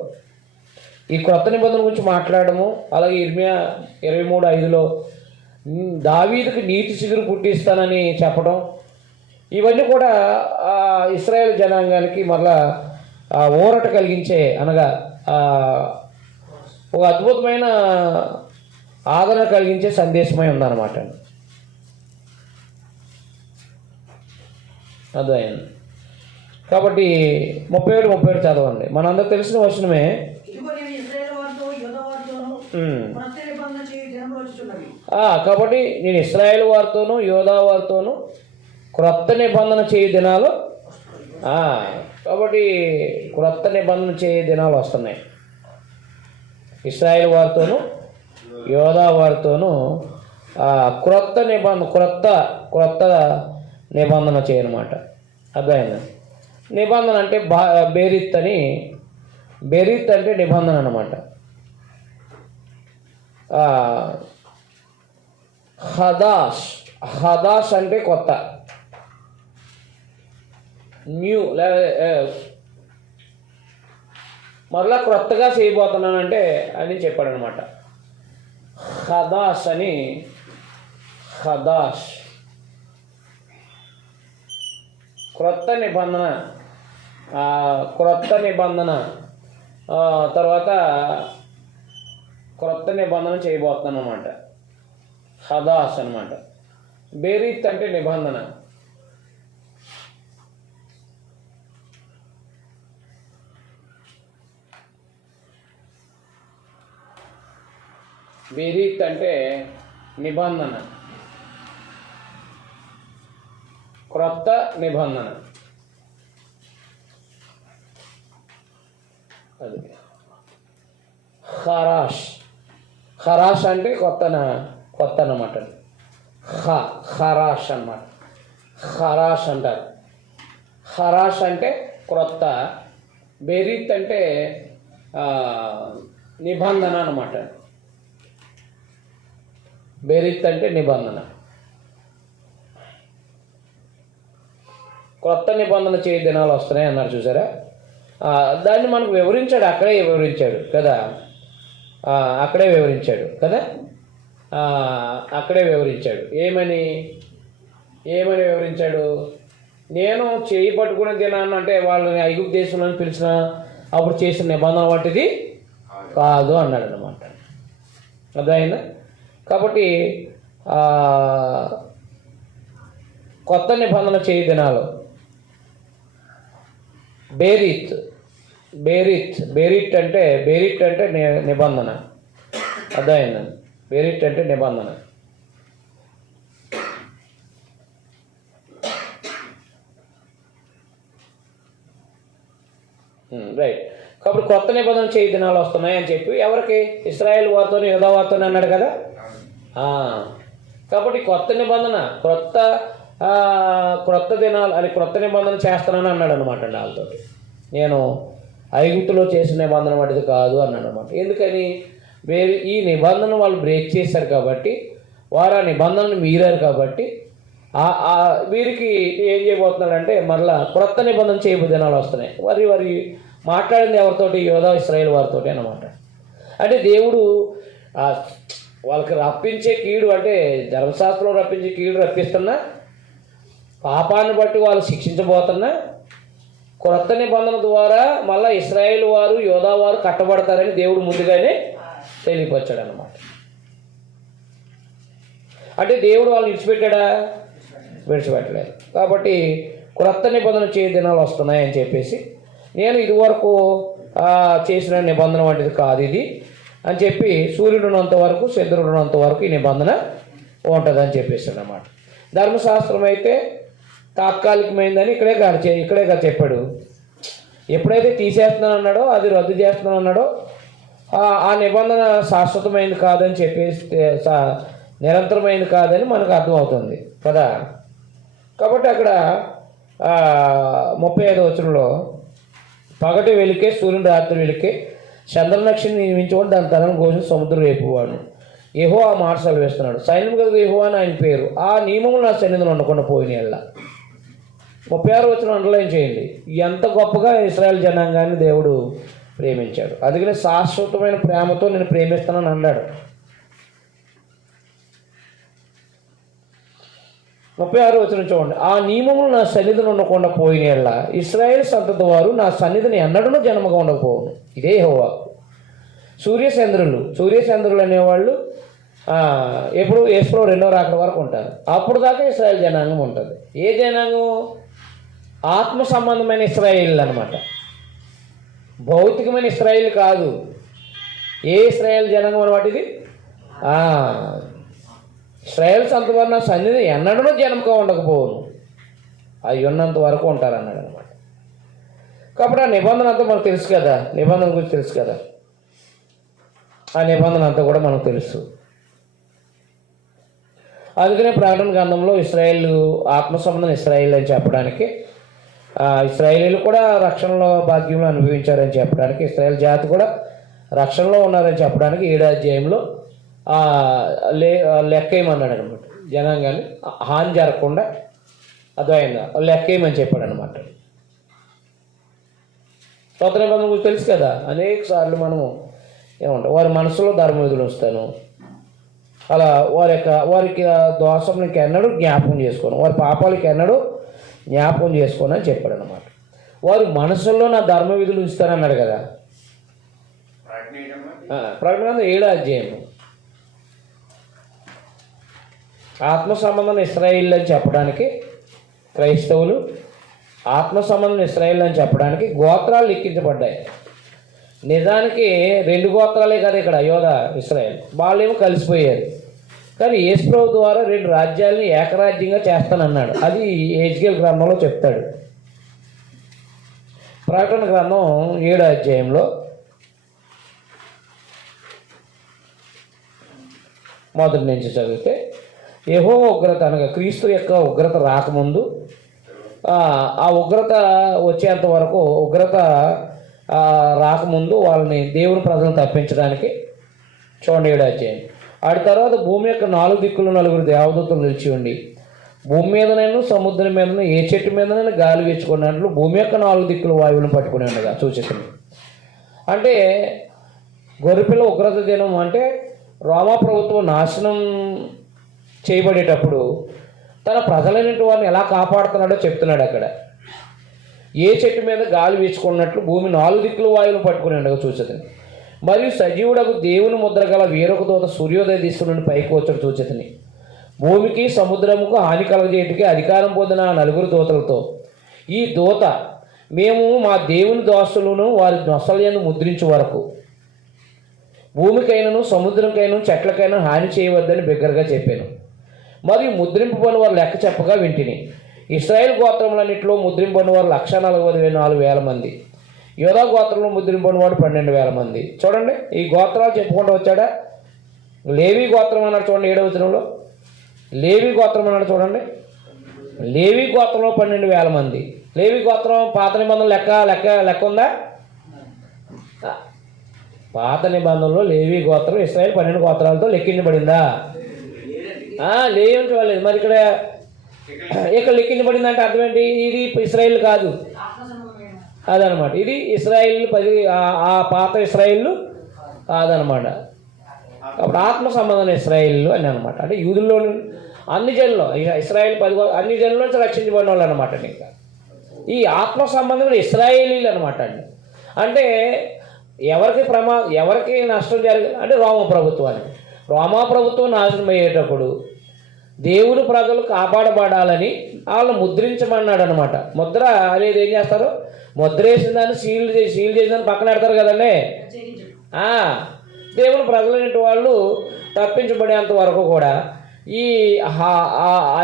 ఈ క్రొత్త నిబంధన గురించి మాట్లాడము, అలాగే ఇర్మియా 23:5లో దావీదుకి నీతి చిగురు పుట్టిస్తానని చెప్పడం, ఇవన్నీ కూడా ఇశ్రాయేల్ జనాంగానికి మరలా ఊరట కలిగించే అనగా ఒక అద్భుతమైన ఆదరణ కలిగించే సందేశమై ఉందన్నమాట. అదే కాబట్టి 37 చదవండి. మనందరూ తెలిసిన వచనమే. కాబట్టి నేను ఇశ్రాయేలు వారితోనూ యోధా వారితోనూ క్రొత్త నిబంధన చేయ దినాలు. కాబట్టి క్రొత్త నిబంధన చేయ దినాలు వస్తున్నాయి. ఇశ్రాయేలు వారితోనూ యోధా వారితోనూ క్రొత్త నిబంధన చేయనమాట. అర్థమైందా? నిబంధన అంటే బెరీత్ అంటే నిబంధన అన్నమాట. హదాష్ అంటే కొత్త, న్యూ, మరలా క్రొత్తగా చేయబోతున్నానంటే అని చెప్పాడనమాట. హదాష్ క్రొత్త నిబంధన తర్వాత క్రొత్త నిబంధన చేయబోతున్నాను అనమాట. హదాష్ అనమాట. బెరీత్ అంటే నిబంధన. బెరీత్ అంటే నిబంధన, క్రొత్త నిబంధన. అది ఖరాష్ అంటే కొత్త అన్నమాట. ఖరాష్ అన్నమాట. ఖరాష్ అంటారు. ఖరాష్ అంటే క్రొత్త, బెరీత్ అంటే నిబంధన అన్నమాట. బెరీత్ అంటే నిబంధన. క్రొత్త నిబంధన చేయ దినాలు వస్తున్నాయి అన్నారు చూసారా. దాన్ని మనకు అక్కడే వివరించాడు కదా. అక్కడే వివరించాడు. ఏమని వివరించాడు? నేను చేయి పట్టుకునే దినాన్ని అంటే వాళ్ళని ఐగుప్తు దేశంలో పిలిచిన అప్పుడు చేసిన నిబంధన వంటిది కాదు అన్నాడు అన్నమాట. అదైనా కాబట్టి కొత్త నిబంధన చేయి దినాలు బెరీత్ అంటే నిబంధన. అదైనా బెరీత్ అంటే నిబంధన. రైట్. కాబట్టి కొత్త నిబంధన చేయి దినాలు వస్తున్నాయి అని చెప్పి ఎవరికి? ఇశ్రాయేల్ వారితోనే యోధా వారితోనే అన్నాడు కదా. కాబట్టి కొత్త నిబంధన, క్రొత్త దినాలు అని క్రొత్త నిబంధన చేస్తానని అన్నాడు అనమాట. వాళ్ళతో నేను ఐగుప్తులో చేసిన నిబంధన వాటిది కాదు అన్నాడు అనమాట. ఎందుకని? ఈ నిబంధన వాళ్ళు బ్రేక్ చేశారు కాబట్టి, వారు ఆ నిబంధనను మీరారు కాబట్టి వీరికి ఏం చేయబోతున్నాడంటే మరలా క్రొత్త నిబంధన చేయబో దినాలు వస్తున్నాయి. వారి మాట్లాడింది ఎవరితోటి? యోధా ఇశ్రాయేల్ వారితోటి అన్నమాట. అంటే దేవుడు వాళ్ళకి రప్పించే కీడు అంటే ధర్మశాస్త్రం రప్పించే కీడు రప్పిస్తున్నా, పాపాన్ని బట్టి వాళ్ళు శిక్షించబోతున్నా, క్రొత్త నిబంధన ద్వారా మళ్ళీ ఇశ్రాయేలు వారు యోధా వారు కట్టబడతారని దేవుడు ముందుగానే తెలియపరిచాడు అన్నమాట. అంటే దేవుడు వాళ్ళు విడిచిపెట్టాడా? విడిచిపెట్టలేదు. కాబట్టి క్రొత్త నిబంధన చేయ దినాలు వస్తున్నాయని చెప్పేసి నేను ఇదివరకు చేసిన నిబంధన వంటిది కాదు ఇది అని చెప్పి, సూర్యుడు ఉన్నంత వరకు చంద్రుడు ఉన్నంత వరకు ఈ నిబంధన ఉంటుందని చెప్పేసాడు అన్నమాట. ధర్మశాస్త్రం అయితే తాత్కాలికమైందని ఇక్కడే చెప్పాడు. ఎప్పుడైతే తీసేస్తున్నాను అన్నాడో, అది రద్దు చేస్తున్నాను అన్నాడో, ఆ నిబంధన శాశ్వతమైంది కాదని చెప్పేసి, నిరంతరమైంది కాదని మనకు అర్థమవుతుంది కదా. కాబట్టి అక్కడ 35వ వచనంలో పగటి వెలికే సూర్యుని రాత్రి వెలికే చంద్రనక్షని నియమించుకొని దాని తరం కోసం సముద్రం రేపువాడు యెహోవా ఆ మాట సెలవిస్తున్నాడు. సైన్యం కదా యెహోవా అని ఆయన పేరు. ఆ నియమములు నా సన్నిధిలో ఉండకుండా పోయినాయల్లా. 36వ వచనం అండర్లైన్ చేయండి. ఎంత గొప్పగా ఇశ్రాయేల్ జనాంగాన్ని దేవుడు ప్రేమించాడు. అందుకనే శాశ్వతమైన ప్రేమతో నేను ప్రేమిస్తానని అన్నాడు. 36వ వచనం చూడండి. ఆ నియమములు నా సన్నిధిని ఉండకుండా పోయినల్లా ఇశ్రాయేల్ సంతతి వారు నా సన్నిధిని ఎన్నడూ జన్మగా ఉండకపోవును. ఇదే యెహోవా. సూర్యచంద్రులు అనేవాళ్ళు ఎప్పుడు యేసుప్రభు రెండవ రాకడ వరకు ఉంటారు. అప్పుడు దాకా ఇశ్రాయేల్ జనాంగం ఉంటుంది. ఏ జనాంగం? ఆత్మ సంబంధమైన ఇశ్రాయేల్ అన్నమాట. భౌతికమైన ఇశ్రాయేల్ కాదు. ఏ ఇశ్రాయేల్ జనాంగం అన్నమాట ఇది? ఇశ్రాయేల్ సంతవారు నా సన్నిధి ఎన్నడూ జన్మగా ఉండకపోవును, అవి ఉన్నంత వరకు ఉంటారన్నాడు అనమాట. కాబట్టి ఆ నిబంధన అంతా మనకు తెలుసు కదా, నిబంధన గురించి తెలుసు కదా, ఆ నిబంధన అంతా కూడా మనకు తెలుసు. అందుకనే ప్రకటన గ్రంథంలో ఇశ్రాయేల్ ఆత్మ సంబంధం ఇశ్రాయేల్ అని చెప్పడానికి, ఇశ్రాయేలీలు కూడా రక్షణలో భాగ్యంలో అనుభవించారని చెప్పడానికి, ఇశ్రాయేల్ జాతి కూడా రక్షణలో ఉన్నారని చెప్పడానికి 7వ అధ్యాయంలో లెక్కేయమన్నాడు అనమాట. జనాంగాన్ని హాని జరగకుండా అద్వయంగా లెక్కేయమని చెప్పాడు అనమాట. కొత్త నిబంధన గురించి తెలుసు కదా. అనేక సార్లు మనము ఏమంటాం, వారి మనసులో ధర్మవిధులు ఉంచుతాను, అలా వారికి దోషం ఎన్నడూ జ్ఞాపకం చేసుకోను, వారి పాపాలకి ఎన్నడూ జ్ఞాపకం చేసుకోను అని చెప్పాడు అనమాట. వారి మనసుల్లో నా ధర్మ విధులు ఉంచుతానన్నాడు కదా. ప్రకటన 7వ అధ్యాయం. ఆత్మ సంబంధం ఇశ్రాయేల్ అని చెప్పడానికి క్రైస్తవులు, ఆత్మ సంబంధం ఇశ్రాయేల్ అని చెప్పడానికి గోత్రాలు లిఖించబడ్డాయి. నిజానికి 2 గోత్రాలే కదా ఇక్కడ, యోధా ఇశ్రాయేల్. వాళ్ళేమో కలిసిపోయారు. కానీ యేసుప్రభు ద్వారా 2 రాజ్యాలని ఏకరాజ్యంగా చేస్తానన్నాడు. అది హెజ్కేల్ గ్రంథంలో చెప్తాడు. ప్రకటన గ్రంథం 7వ అధ్యాయంలో మొదటి నుంచి చదివితే, యెహోవా ఉగ్రత అనగా క్రీస్తు యొక్క ఉగ్రత రాకముందు, ఆ ఉగ్రత వచ్చేంత వరకు, ఉగ్రత రాకముందు వాళ్ళని దేవుని ప్రజలను తప్పించడానికి చూడండి 7వ అధ్యాయం. ఆడి తర్వాత భూమి యొక్క 4 దిక్కులు 9 దేవదూతలు నిలిచి ఉండి, భూమి మీదనైనా సముద్రం మీదనైనా ఏ చెట్టు మీదనైనా గాలి వీచుకున్నట్లు భూమి యొక్క 4 దిక్కులు వాయువులను పట్టుకుని ఉండగా సూచిస్తుంది. అంటే గొర్రెపిల్ల ఉగ్రత దినం అంటే రోమా ప్రభుత్వం నాశనం చేయబడేటప్పుడు తన ప్రజలైనటువంటి వారిని ఎలా కాపాడుతున్నాడో చెప్తున్నాడు అక్కడ. ఏ చెట్టు మీద గాలి వీచుకున్నట్లు భూమి 4 దిక్కులు వాయువులు పట్టుకుని ఉండగా సూచితుంది. మరియు సజీవుడకు దేవుని ముద్ర గల వేరొక దూత సూర్యోదయ దిశ నుండి పైకి వచ్చాడు సూచితుంది. భూమికి సముద్రముకు హాని కలగజేయటికి అధికారం పొందిన 4 దూతలతో, ఈ దూత మేము మా దేవుని దోషులను వారి నొసలను ముద్రించే వరకు భూమికైనను సముద్రంకైనా చెట్లకైనా హాని చేయవద్దని బిగ్గరగా చెప్పాను. మరియు ముద్రింపబడిన వారు లెక్క చెప్పగా వింటిని. ఇశ్రాయేల్ గోత్రములన్నింటిలో ముద్రింపబడిన వారు 144,000 మంది. యోధా గోత్రంలో ముద్రింపబడిన వాడు 12,000 మంది. చూడండి, ఈ గోత్రాలు చెప్పుకుంటూ వచ్చాడా. లేవి గోత్రం అన్నాడు చూడండి 7వ వచనంలో. లేవి గోత్రం అన్నాడు చూడండి. లేవి గోత్రంలో 12,000 మంది. లేవి గోత్రం పాత నిబంధనలు లెక్క ఉందా? పాత నిబంధనలో లేవి గోత్రం ఇశ్రాయేల్ 12 గోత్రాలతో లెక్కించబడిందా? లేవించలేదు. మరి ఇక్కడ లెక్కించబడిందంటే అర్థం ఏంటి? ఇది ఇశ్రాయేల్ కాదు, అదనమాట. ఇది ఇశ్రాయేల్ 10, ఆ పాత ఇశ్రాయేల్ కాదనమాట. అప్పుడు ఆత్మ సంబంధం ఇశ్రాయేలు అని అనమాట. అంటే యూదుల్లో అన్ని జనులు, ఇశ్రాయేల్ 10 అన్ని జనుల నుంచి రక్షించబడిన వాళ్ళు అనమాట. ఇంకా ఈ ఆత్మ సంబంధం ఇశ్రాయేలీలు అనమాట అండి. అంటే ఎవరికి నష్టం జరిగింది అంటే రోమా ప్రభుత్వం నాశనం అయ్యేటప్పుడు దేవుడు ప్రజలు కాపాడబడాలని వాళ్ళు ముద్రించమన్నాడు అనమాట. ముద్ర అనేది ఏం చేస్తారు, ముద్ర వేసిన దాన్ని సీల్ చేసిన దాన్ని పక్కన పెడతారు కదండి. దేవుని ప్రజలైన వాళ్ళు తప్పించబడేంత వరకు కూడా ఈ ఆ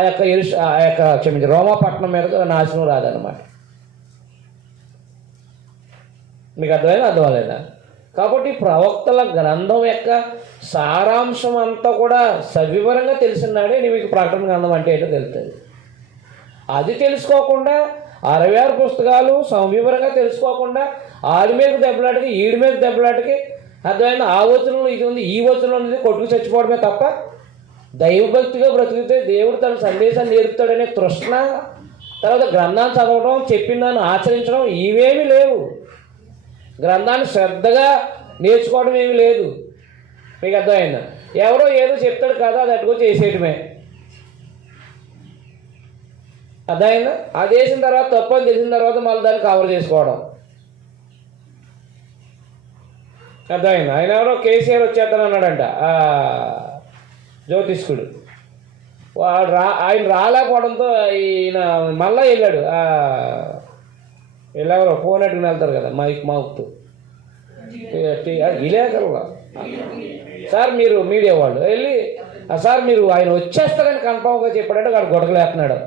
యొక్క క్షమించి రోమాపట్నం మీద నాశనం రాదనమాట. మీకు అర్థమైందా? కాబట్టి ప్రవక్తల గ్రంథం యొక్క సారాంశం అంతా కూడా సవివరంగా తెలిసినాడే మీకు ప్రకటన గ్రంథం అంటే ఏంటో తెలుస్తుంది. అది తెలుసుకోకుండా 66 పుస్తకాలు సవివరంగా తెలుసుకోకుండా ఆడి మీద దెబ్బలాటకి ఈడి మీద దెబ్బలాటకి అర్థమైంది. ఆ వచనంలో ఇది ఉంది, ఈ వచనంలో ఉంది, కొట్టుకు చచ్చిపోవడమే తప్ప దైవభక్తిగా బ్రతికితే దేవుడు తన సందేశాన్ని నేర్పుతాడనే తృష్ణ, తర్వాత గ్రంథాన్ని చదవడం, చెప్పిన దాన్ని ఆచరించడం ఇవేమీ లేవు. గ్రంథాన్ని శ్రద్ధగా నేర్చుకోవడం ఏమీ లేదు. మీకు అర్థమైందా? ఎవరో ఏదో చెప్తాడు కదా, అది అట్టుకో చేసేయటమే. అర్థమైందా? అది వేసిన తర్వాత తప్పని తెలిసిన తర్వాత మళ్ళీ దాన్ని కవర్ చేసుకోవడం. అర్థమైందా? ఆయన ఎవరో కేసీఆర్ వచ్చేస్తానన్నాడంట, జ్యోతిష్కుడు. ఆయన రాలేకపోవడంతో ఈయన మళ్ళా వెళ్ళాడు. వీళ్ళెవరో ఫోన్ అట్టుకుని వెళ్తారు కదా మౌత్ విలేకరుగా, సార్ మీరు మీడియా వాళ్ళు వెళ్ళి సార్ మీరు ఆయన వచ్చేస్తారని కన్ఫామ్గా చెప్పాడంటే వాడు గొడకలేస్తున్నాడు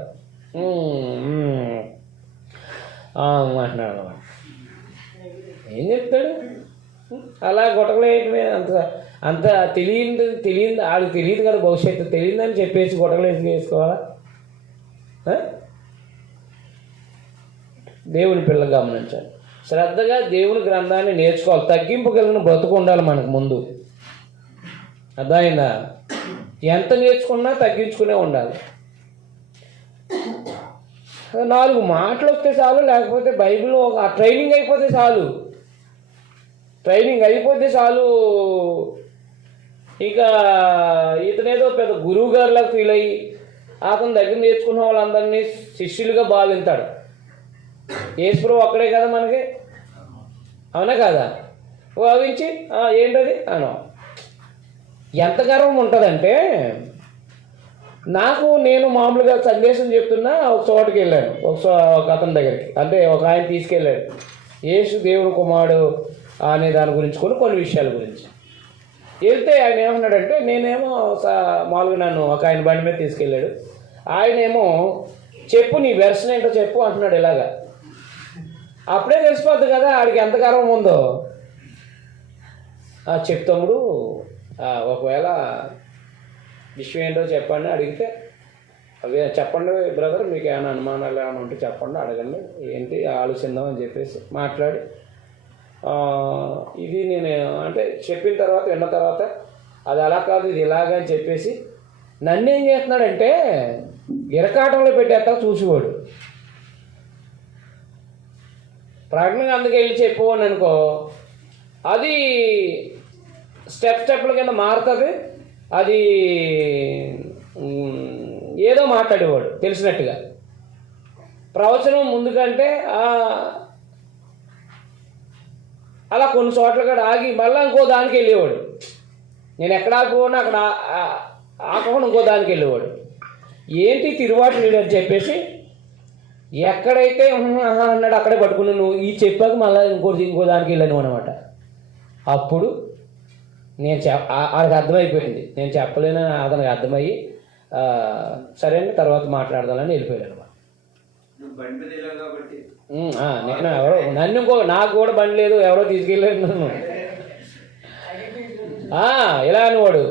అంటున్నాడు. ఏం చెప్తాడు? అలా గొడకలేయటమే. అంత తెలియదు ఆడికి తెలియదు కదా, భవిష్యత్తు తెలియదని చెప్పేసి గొడకలేసి వేసుకోవాలా? దేవుని పిల్లలు గమనించాలి, శ్రద్ధగా దేవుని గ్రంథాన్ని నేర్చుకోవాలి. తగ్గింపు కలిగిన బ్రతుకు ఉండాలి మనకు ముందు. అర్థమైందా? ఎంత నేర్చుకున్నా తగ్గించుకునే ఉండాలి. 4 మాటలు వస్తే చాలు, లేకపోతే బైబిల్ ఒక ట్రైనింగ్ అయిపోతే చాలు. ఇక ఇతనేదో పెద్ద గురువు గారిలాగా ఫీల్ అయ్యి అతని దగ్గర నేర్చుకున్న వాళ్ళందరినీ శిష్యులుగా భావిస్తాడు. యేసుప్రభు ఒక్కడే కదా మనకి, అవునా కాదా? భావించి ఏంటది అను. ఎంత గర్వం ఉంటుందంటే, నేను మామూలుగా సందేశం చెప్తున్నా ఒక చోటుకి వెళ్ళాను, ఒక అతని దగ్గరికి. అంటే ఒక ఆయన తీసుకెళ్ళాడు యేసు దేవుని కుమారుడు అనే దాని గురించి కొన్ని విషయాల గురించి వెళ్తే ఆయన ఏమన్నాడంటే, నేనేమో మామూలుగా నన్ను ఒక ఆయన బండి మీద తీసుకెళ్ళాడు. ఆయనేమో చెప్పు నీ వెర్షన్ ఏంటో చెప్పు అంటున్నాడు. ఇలాగా అప్పుడే తెలిసిపోద్ది కదా ఆడికి ఎంత గర్వం ఉందో. చెప్తాముడు ఒకవేళ విషయం ఏంటో చెప్పండి అడిగితే, అవి చెప్పండి బ్రదర్, మీకు ఏమైనా అనుమానాలు ఏమైనా ఉంటే చెప్పండి, అడగండి, ఏంటి ఆలోచిద్దాం అని చెప్పేసి మాట్లాడి, ఇది నేను అంటే చెప్పిన తర్వాత విన్న తర్వాత అది అలా కాదు ఇది ఇలాగని చెప్పేసి నన్ను ఏం చేస్తున్నాడంటే ఇరకాటంలో పెట్టేస్తా చూసేవాడు. ప్రకటన అందుకు వెళ్ళి చెప్పేవాడిని అనుకో, అది స్టెప్ల కింద మారుతుంది. అది ఏదో మాట్లాడేవాడు తెలిసినట్టుగా. ప్రవచనం ముందుకంటే అలా కొన్ని చోట్ల కూడా ఆగి మళ్ళీ ఇంకో దానికి వెళ్ళేవాడు. నేను ఎక్కడ ఆగిపోయినా అక్కడ ఆకుండా ఇంకో దానికి వెళ్ళేవాడు. ఏంటి తిరువాటు అని చెప్పేసి ఎక్కడైతే అన్నాడు అక్కడే పట్టుకుని నువ్వు ఈ చెప్పాక మళ్ళీ ఇంకో దానికి వెళ్ళాను అనమాట. అప్పుడు నేను ఆడికి అర్థమైపోయింది, నేను చెప్పలేనని అతనికి అర్థమయ్యి సరే అండి తర్వాత మాట్లాడదాలని వెళ్ళిపోయాడు అనమాట. నేను ఎవరో నాకు కూడా బండి లేదు, ఎవరో తీసుకెళ్ళాడు నన్ను. ఇలా అనేవాడు,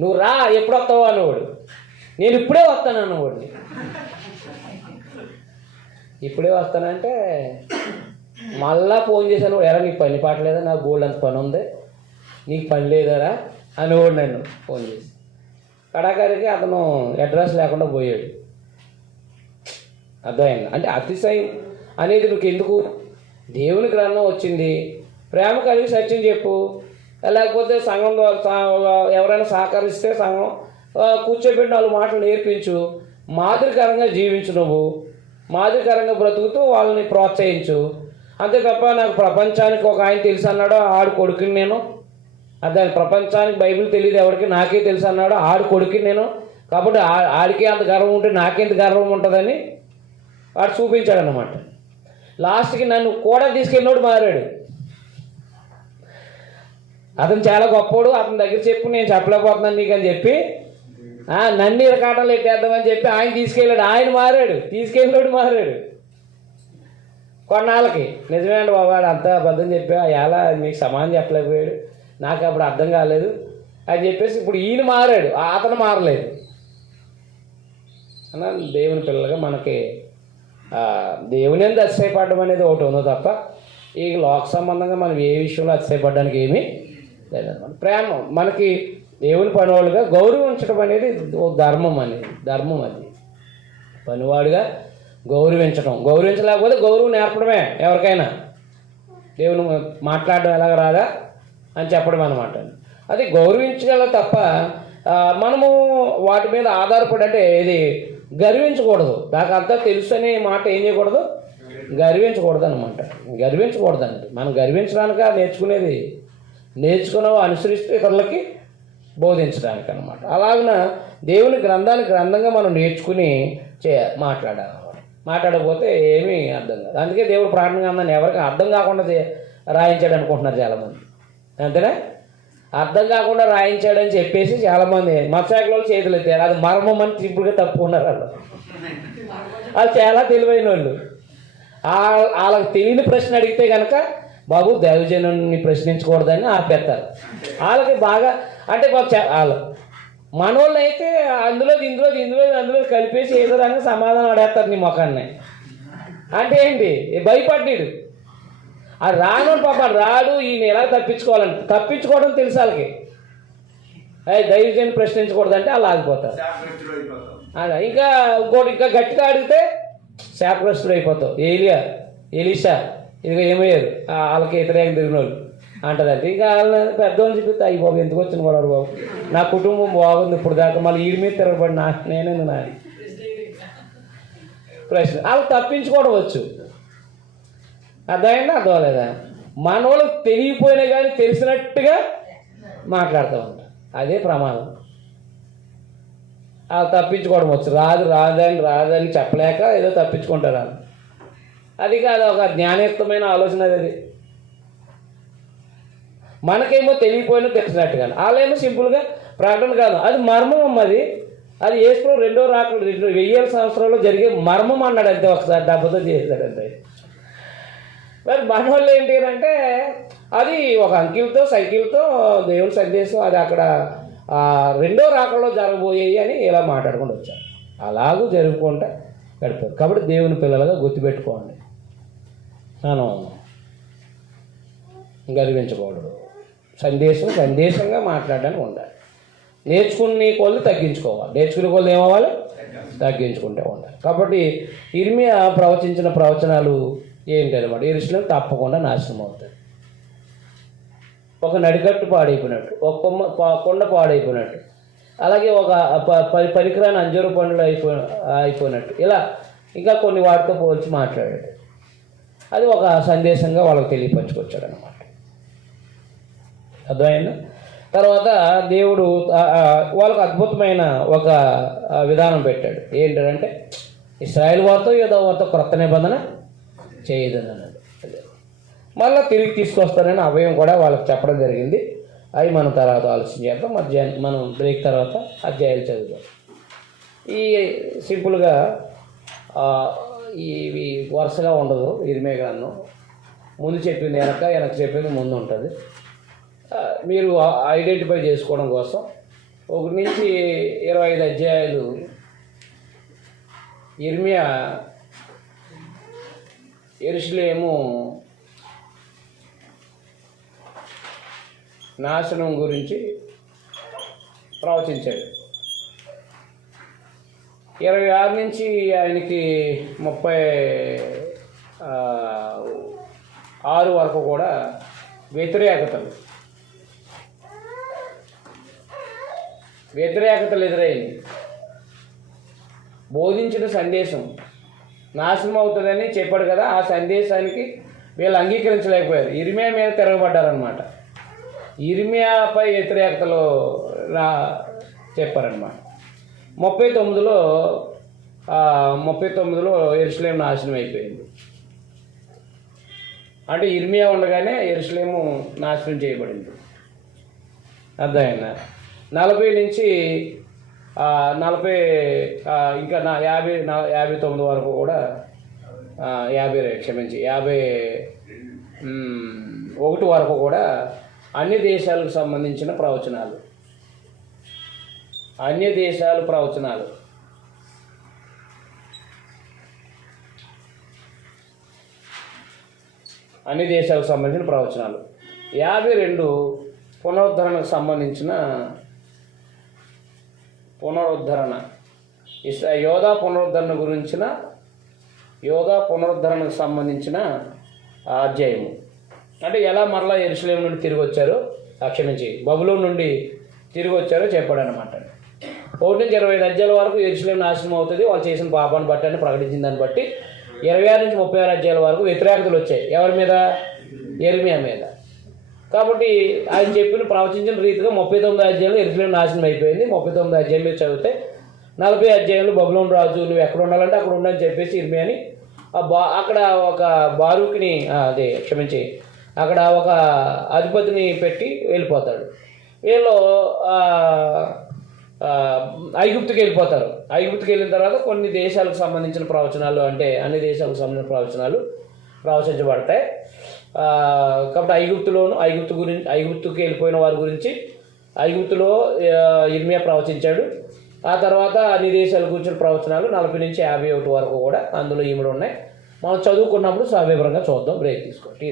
నువ్వు రా ఎప్పుడు వస్తావు అనేవాడు. నేను ఇప్పుడే వస్తాను అన్నవాడిని. ఇప్పుడే వస్తానంటే మళ్ళా ఫోన్ చేశాను, ఎరా నీకు పని పాట లేదా, నాకు బోల్డ్ అంత పని ఉంది, నీకు పని లేదరా అనేవాడు నన్ను ఫోన్ చేసి. కడాకారికి అతను అడ్రస్ లేకుండా పోయాడు. అర్థమైంది? అంటే అతిశయం అనేది నువ్వు ఎందుకు? దేవుని గ్రంథం వచ్చింది, ప్రేమ కలిగి సత్యం చెప్పు, లేకపోతే సంఘం ద్వారా ఎవరైనా సహకరిస్తే సంఘం కూర్చోబెట్టి 4 మాటలు నేర్పించు, మాదిరికరంగా జీవించు, నువ్వు మాదిరికరంగా బ్రతుకుతూ వాళ్ళని ప్రోత్సహించు. అంతే తప్ప నాకు ప్రపంచానికి ఒక ఆయన తెలుసు అన్నాడు, ఆడు కొడుకుని నేను, అదే ప్రపంచానికి బైబిల్ తెలియదు ఎవరికి, నాకే తెలుసు అన్నాడు, ఆడు కొడుకుని నేను, కాబట్టి ఆడికి అంత గర్వం ఉంటే నాకెంత గర్వం ఉంటుందని వాడు చూపించాడు అన్నమాట. లాస్ట్కి నన్ను కూడా తీసుకెళ్ళినోడు మారాడు. అతను చాలా గొప్పోడు, అతని దగ్గర చెప్పు నేను చెప్పలేకపోతున్నాను నీకు అని చెప్పి నన్ను ఇరకాటలు ఎట్టేద్దామని చెప్పి ఆయన తీసుకెళ్ళాడు. ఆయన మారాడు, తీసుకెళ్ళినోడు మారాడు కొన్నాళ్ళకి. నిజమే అండి బాబు, వాడు అంతా అబద్ధం చెప్పా, ఎలా మీకు సమానం చెప్పలేకపోయాడు, నాకు అప్పుడు అర్థం కాలేదు అని చెప్పేసి ఇప్పుడు ఈయన మారాడు, అతను మారలేదు అన్న. దేవుని పిల్లలుగా మనకి దేవుని ఎంత అతిశయపడడం అనేది ఒకటి ఉందో తప్ప ఈ లోక సంబంధంగా మనం ఏ విషయంలో అతిశయపడడానికి ఏమీ లేదన్నమాట. ప్రేమ మనకి దేవుని పనివాళ్ళుగా గౌరవించడం అనేది ధర్మం అది పనివాడుగా గౌరవించలేకపోతే గౌరవం నేర్పడమే ఎవరికైనా. దేవుని మాట్లాడడం ఎలాగ రాదా అని చెప్పడం అన్నమాట. అది గౌరవించగల తప్ప మనము వాటి మీద ఆధారపడి అంటే ఇది గర్వించకూడదు. నాకు అంతా తెలుసు అనే మాట ఏం చేయకూడదు, గర్వించకూడదు అనమాట. గర్వించకూడదండి. మనం గర్వించడానిక నేర్చుకున్నావు అనుసరిస్తూ ఇతరులకి బోధించడానికి అనమాట. అలాగన దేవుని గ్రంథంగా మనం నేర్చుకుని మాట్లాడకపోతే ఏమీ అర్థం కాదు. అందుకే దేవుడు ప్రార్థన గ్రంథాన్ని ఎవరికి అర్థం కాకుండా రాయించాడు అనుకుంటున్నారు చాలామంది. అంతేనా? అర్థం కాకుండా రాయించాడని చెప్పేసి చాలామంది మత్స్యాకుల చేతులు ఎత్తారు. అది మర్మం అని సింపుల్గా తప్పుకున్నారు. వాళ్ళు చాలా తెలివైన వాళ్ళు. వాళ్ళకి తెలియని ప్రశ్న అడిగితే కనుక బాబు దైవజనుని ప్రశ్నించకూడదని ఆపేస్తారు. వాళ్ళకి బాగా అంటే వాళ్ళు మనోళ్ళు అయితే అందులో కలిపేసి ఏదో దానికి సమాధానం అడేస్తారు నీ ముఖాన్ని. అంటే ఏంటి, భయపడ్డాడు. అది రాను పాప రాడు, ఈయన ఎలా తప్పించుకోవడం తెలుసు వాళ్ళకి. దైవజన్ని ప్రశ్నించకూడదంటే వాళ్ళు ఆగిపోతారు. అలా ఇంకా ఇంకోటి ఇంకా గట్టిగా అడిగితే శాపగ్రస్తుడు అయిపోతావు. ఎలీషా ఇదిగో ఏమయ్యారు వాళ్ళకి వ్యతిరేకం తిరిగిన వాళ్ళు అంటదంటే ఇంకా వాళ్ళని పెద్దవాళ్ళు చెప్పితే అయ్యి బాబు ఎందుకు వచ్చిన గొడవ బాబు, నా కుటుంబం బాగుంది ఇప్పుడు దాకా, మళ్ళీ వీడి మీద తిరగబడి నేనే నా ప్రశ్న. వాళ్ళు తప్పించుకోవడం వచ్చు. అర్థమైందా అర్థమలేదా? మన వాళ్ళకి తెలియపోయినా కానీ తెలిసినట్టుగా మాట్లాడుతూ ఉంటారు. అదే ప్రమాదం. వాళ్ళు తప్పించుకోవడం వచ్చు. రాదని చెప్పలేక ఏదో తప్పించుకుంటారు వాళ్ళు. అది కాదు ఒక జ్ఞానయుక్తమైన ఆలోచన. అది మనకేమో తెలియపోయినా తెలిసినట్టుగా, వాళ్ళేమో సింపుల్గా ప్రకటన కాదు, అది మర్మం. అది యేసు రెండో రాకడ 2000 సంవత్సరాల్లో జరిగే మర్మం అన్నాడు అంతే. ఒకసారి డబ్బతో చేశాడంతే. మరి మన వాళ్ళు ఏంటి అంటే అది ఒక అంకిల్తో సైకిల్తో దేవుని సందేశం అది అక్కడ రెండో రాకడలో జరగబోయాయి అని ఇలా మాట్లాడుకుంటూ వచ్చారు. అలాగూ జరుగుకుంటా గడిపారు. కాబట్టి దేవుని పిల్లలుగా గుర్తుపెట్టుకోండి, మనం గర్వించకూడదు. సందేశంగా మాట్లాడడానికి ఉండాలి. నేర్చుకునే కొలు తగ్గించుకోవాలి, నేర్చుకునే కొలు ఏమవ్వాలి, తగ్గించుకుంటే ఉండాలి. కాబట్టి ఇర్మియా ప్రవచించిన ప్రవచనాలు ఏంటన్నమాట, యెరూషలేము తప్పకుండా నాశనం అవుతుంది. ఒక నడికట్టు పాడైపోయినట్టు, ఒక కొండ పాడైపోయినట్టు, అలాగే ఒక పనికిరాని అంజూరు పండ్లు అయిపోయినట్టు, ఇలా ఇంకా కొన్ని వాటితో పోల్చి మాట్లాడాడు. అది ఒక సందేశంగా వాళ్ళకి తెలియపరచుకొచ్చాడు అన్నమాట. అర్థమైందా? తర్వాత దేవుడు వాళ్ళకు అద్భుతమైన ఒక విధానం పెట్టాడు. ఏంటంటే ఇశ్రాయేలు వారితో యూదా వారితో క్రొత్త నిబంధన చేయదని అన్నాడు. మళ్ళీ తిరిగి తీసుకొస్తానని అభయం కూడా వాళ్ళకి చెప్పడం జరిగింది. అవి మనం తర్వాత ఆలోచన చేద్దాం. మనం బ్రేక్ తర్వాత అధ్యాయాలు చదువుదాం. ఈ సింపుల్గా ఇవి వరుసగా ఉండదు. ఇర్మియా గ్రంథం ముందు చెప్పింది వెనక చెప్పింది ముందు ఉంటుంది. మీరు ఐడెంటిఫై చేసుకోవడం కోసం 1 నుంచి 25 అధ్యాయాలు ఇర్మియా యెరూషలేము నాశనం గురించి ప్రవచించాడు. 26 నుంచి ఆయనకి 36 వరకు కూడా వ్యతిరేకతలు, వ్యతిరేకతలు ఎదురైంది. బోధించిన సందేశం నాశనం అవుతుందని చెప్పాడు కదా, ఆ సందేశానికి వీళ్ళు అంగీకరించలేకపోయారు. ఇర్మియా మీద తిరగబడ్డారనమాట. ఇర్మియాపై వ్యతిరేకతలు చెప్పారనమాట. 39లో యెరూషలేము నాశనం అయిపోయింది. అంటే ఇర్మియా ఉండగానే యెరూషలేము నాశనం చేయబడింది. అర్థమైందా? 40 నుంచి 40 ఇంకా 59 వరకు కూడా 51 వరకు కూడా అన్ని దేశాలకు సంబంధించిన ప్రవచనాలు, అన్ని దేశాల ప్రవచనాలు. అన్ని దేశాలకు సంబంధించిన ప్రవచనాలు. 52 పునరుద్ధరణకు సంబంధించిన యోధా పునరుద్ధరణకు సంబంధించిన అధ్యాయము. అంటే ఎలా మరలా యెరూషలేము నుండి తిరిగి వచ్చారో, బబులోను నుండి తిరిగి వచ్చారో చెప్పాడనమాట. 1 నుంచి 25 అధ్యాయాల వరకు యెరూషలేము నాశనం అవుతుంది వాళ్ళు చేసిన పాపాన్ని బట్టి అని ప్రకటించిన దాన్ని బట్టి 26 నుంచి 36 అధ్యాయాల వరకు వ్యతిరేకతలు వచ్చాయి. ఎవరి మీద? యెర్మియా మీద. కాబట్టి ఆయన ప్రవచించిన రీతిగా 39 అధ్యాయంలో యెరూషలేము నాశనం అయిపోయింది. 39 అధ్యాయం మీద చదివితే 40 అధ్యాయంలో బబులోను రాజు నువ్వు ఎక్కడ ఉండాలంటే అక్కడ ఉండని చెప్పేసి ఇర్మియాని అక్కడ ఒక బారూక్ని అక్కడ ఒక అధిపతిని పెట్టి వెళ్ళిపోతాడు. వీళ్ళు ఐగుప్తుకి వెళ్ళిపోతారు. ఐగుప్తుకి వెళ్ళిన తర్వాత కొన్ని దేశాలకు సంబంధించిన ప్రవచనాలు, అంటే అన్ని దేశాలకు సంబంధించిన ప్రవచనాలు ప్రవచించబడతాయి. కాబట్టి ఐగుప్తుకి వెళ్ళిపోయిన వారి గురించి ఐగుప్తులో ఇర్మియా ప్రవచించాడు. ఆ తర్వాత అన్ని దేశాల గురించిన ప్రవచనాలు 40 నుంచి 51 వరకు కూడా అందులో ఈమెడు ఉన్నాయి. మనం చదువుకున్నప్పుడు సవివరంగా చూద్దాం. బ్రేక్ తీసుకోండి. టీ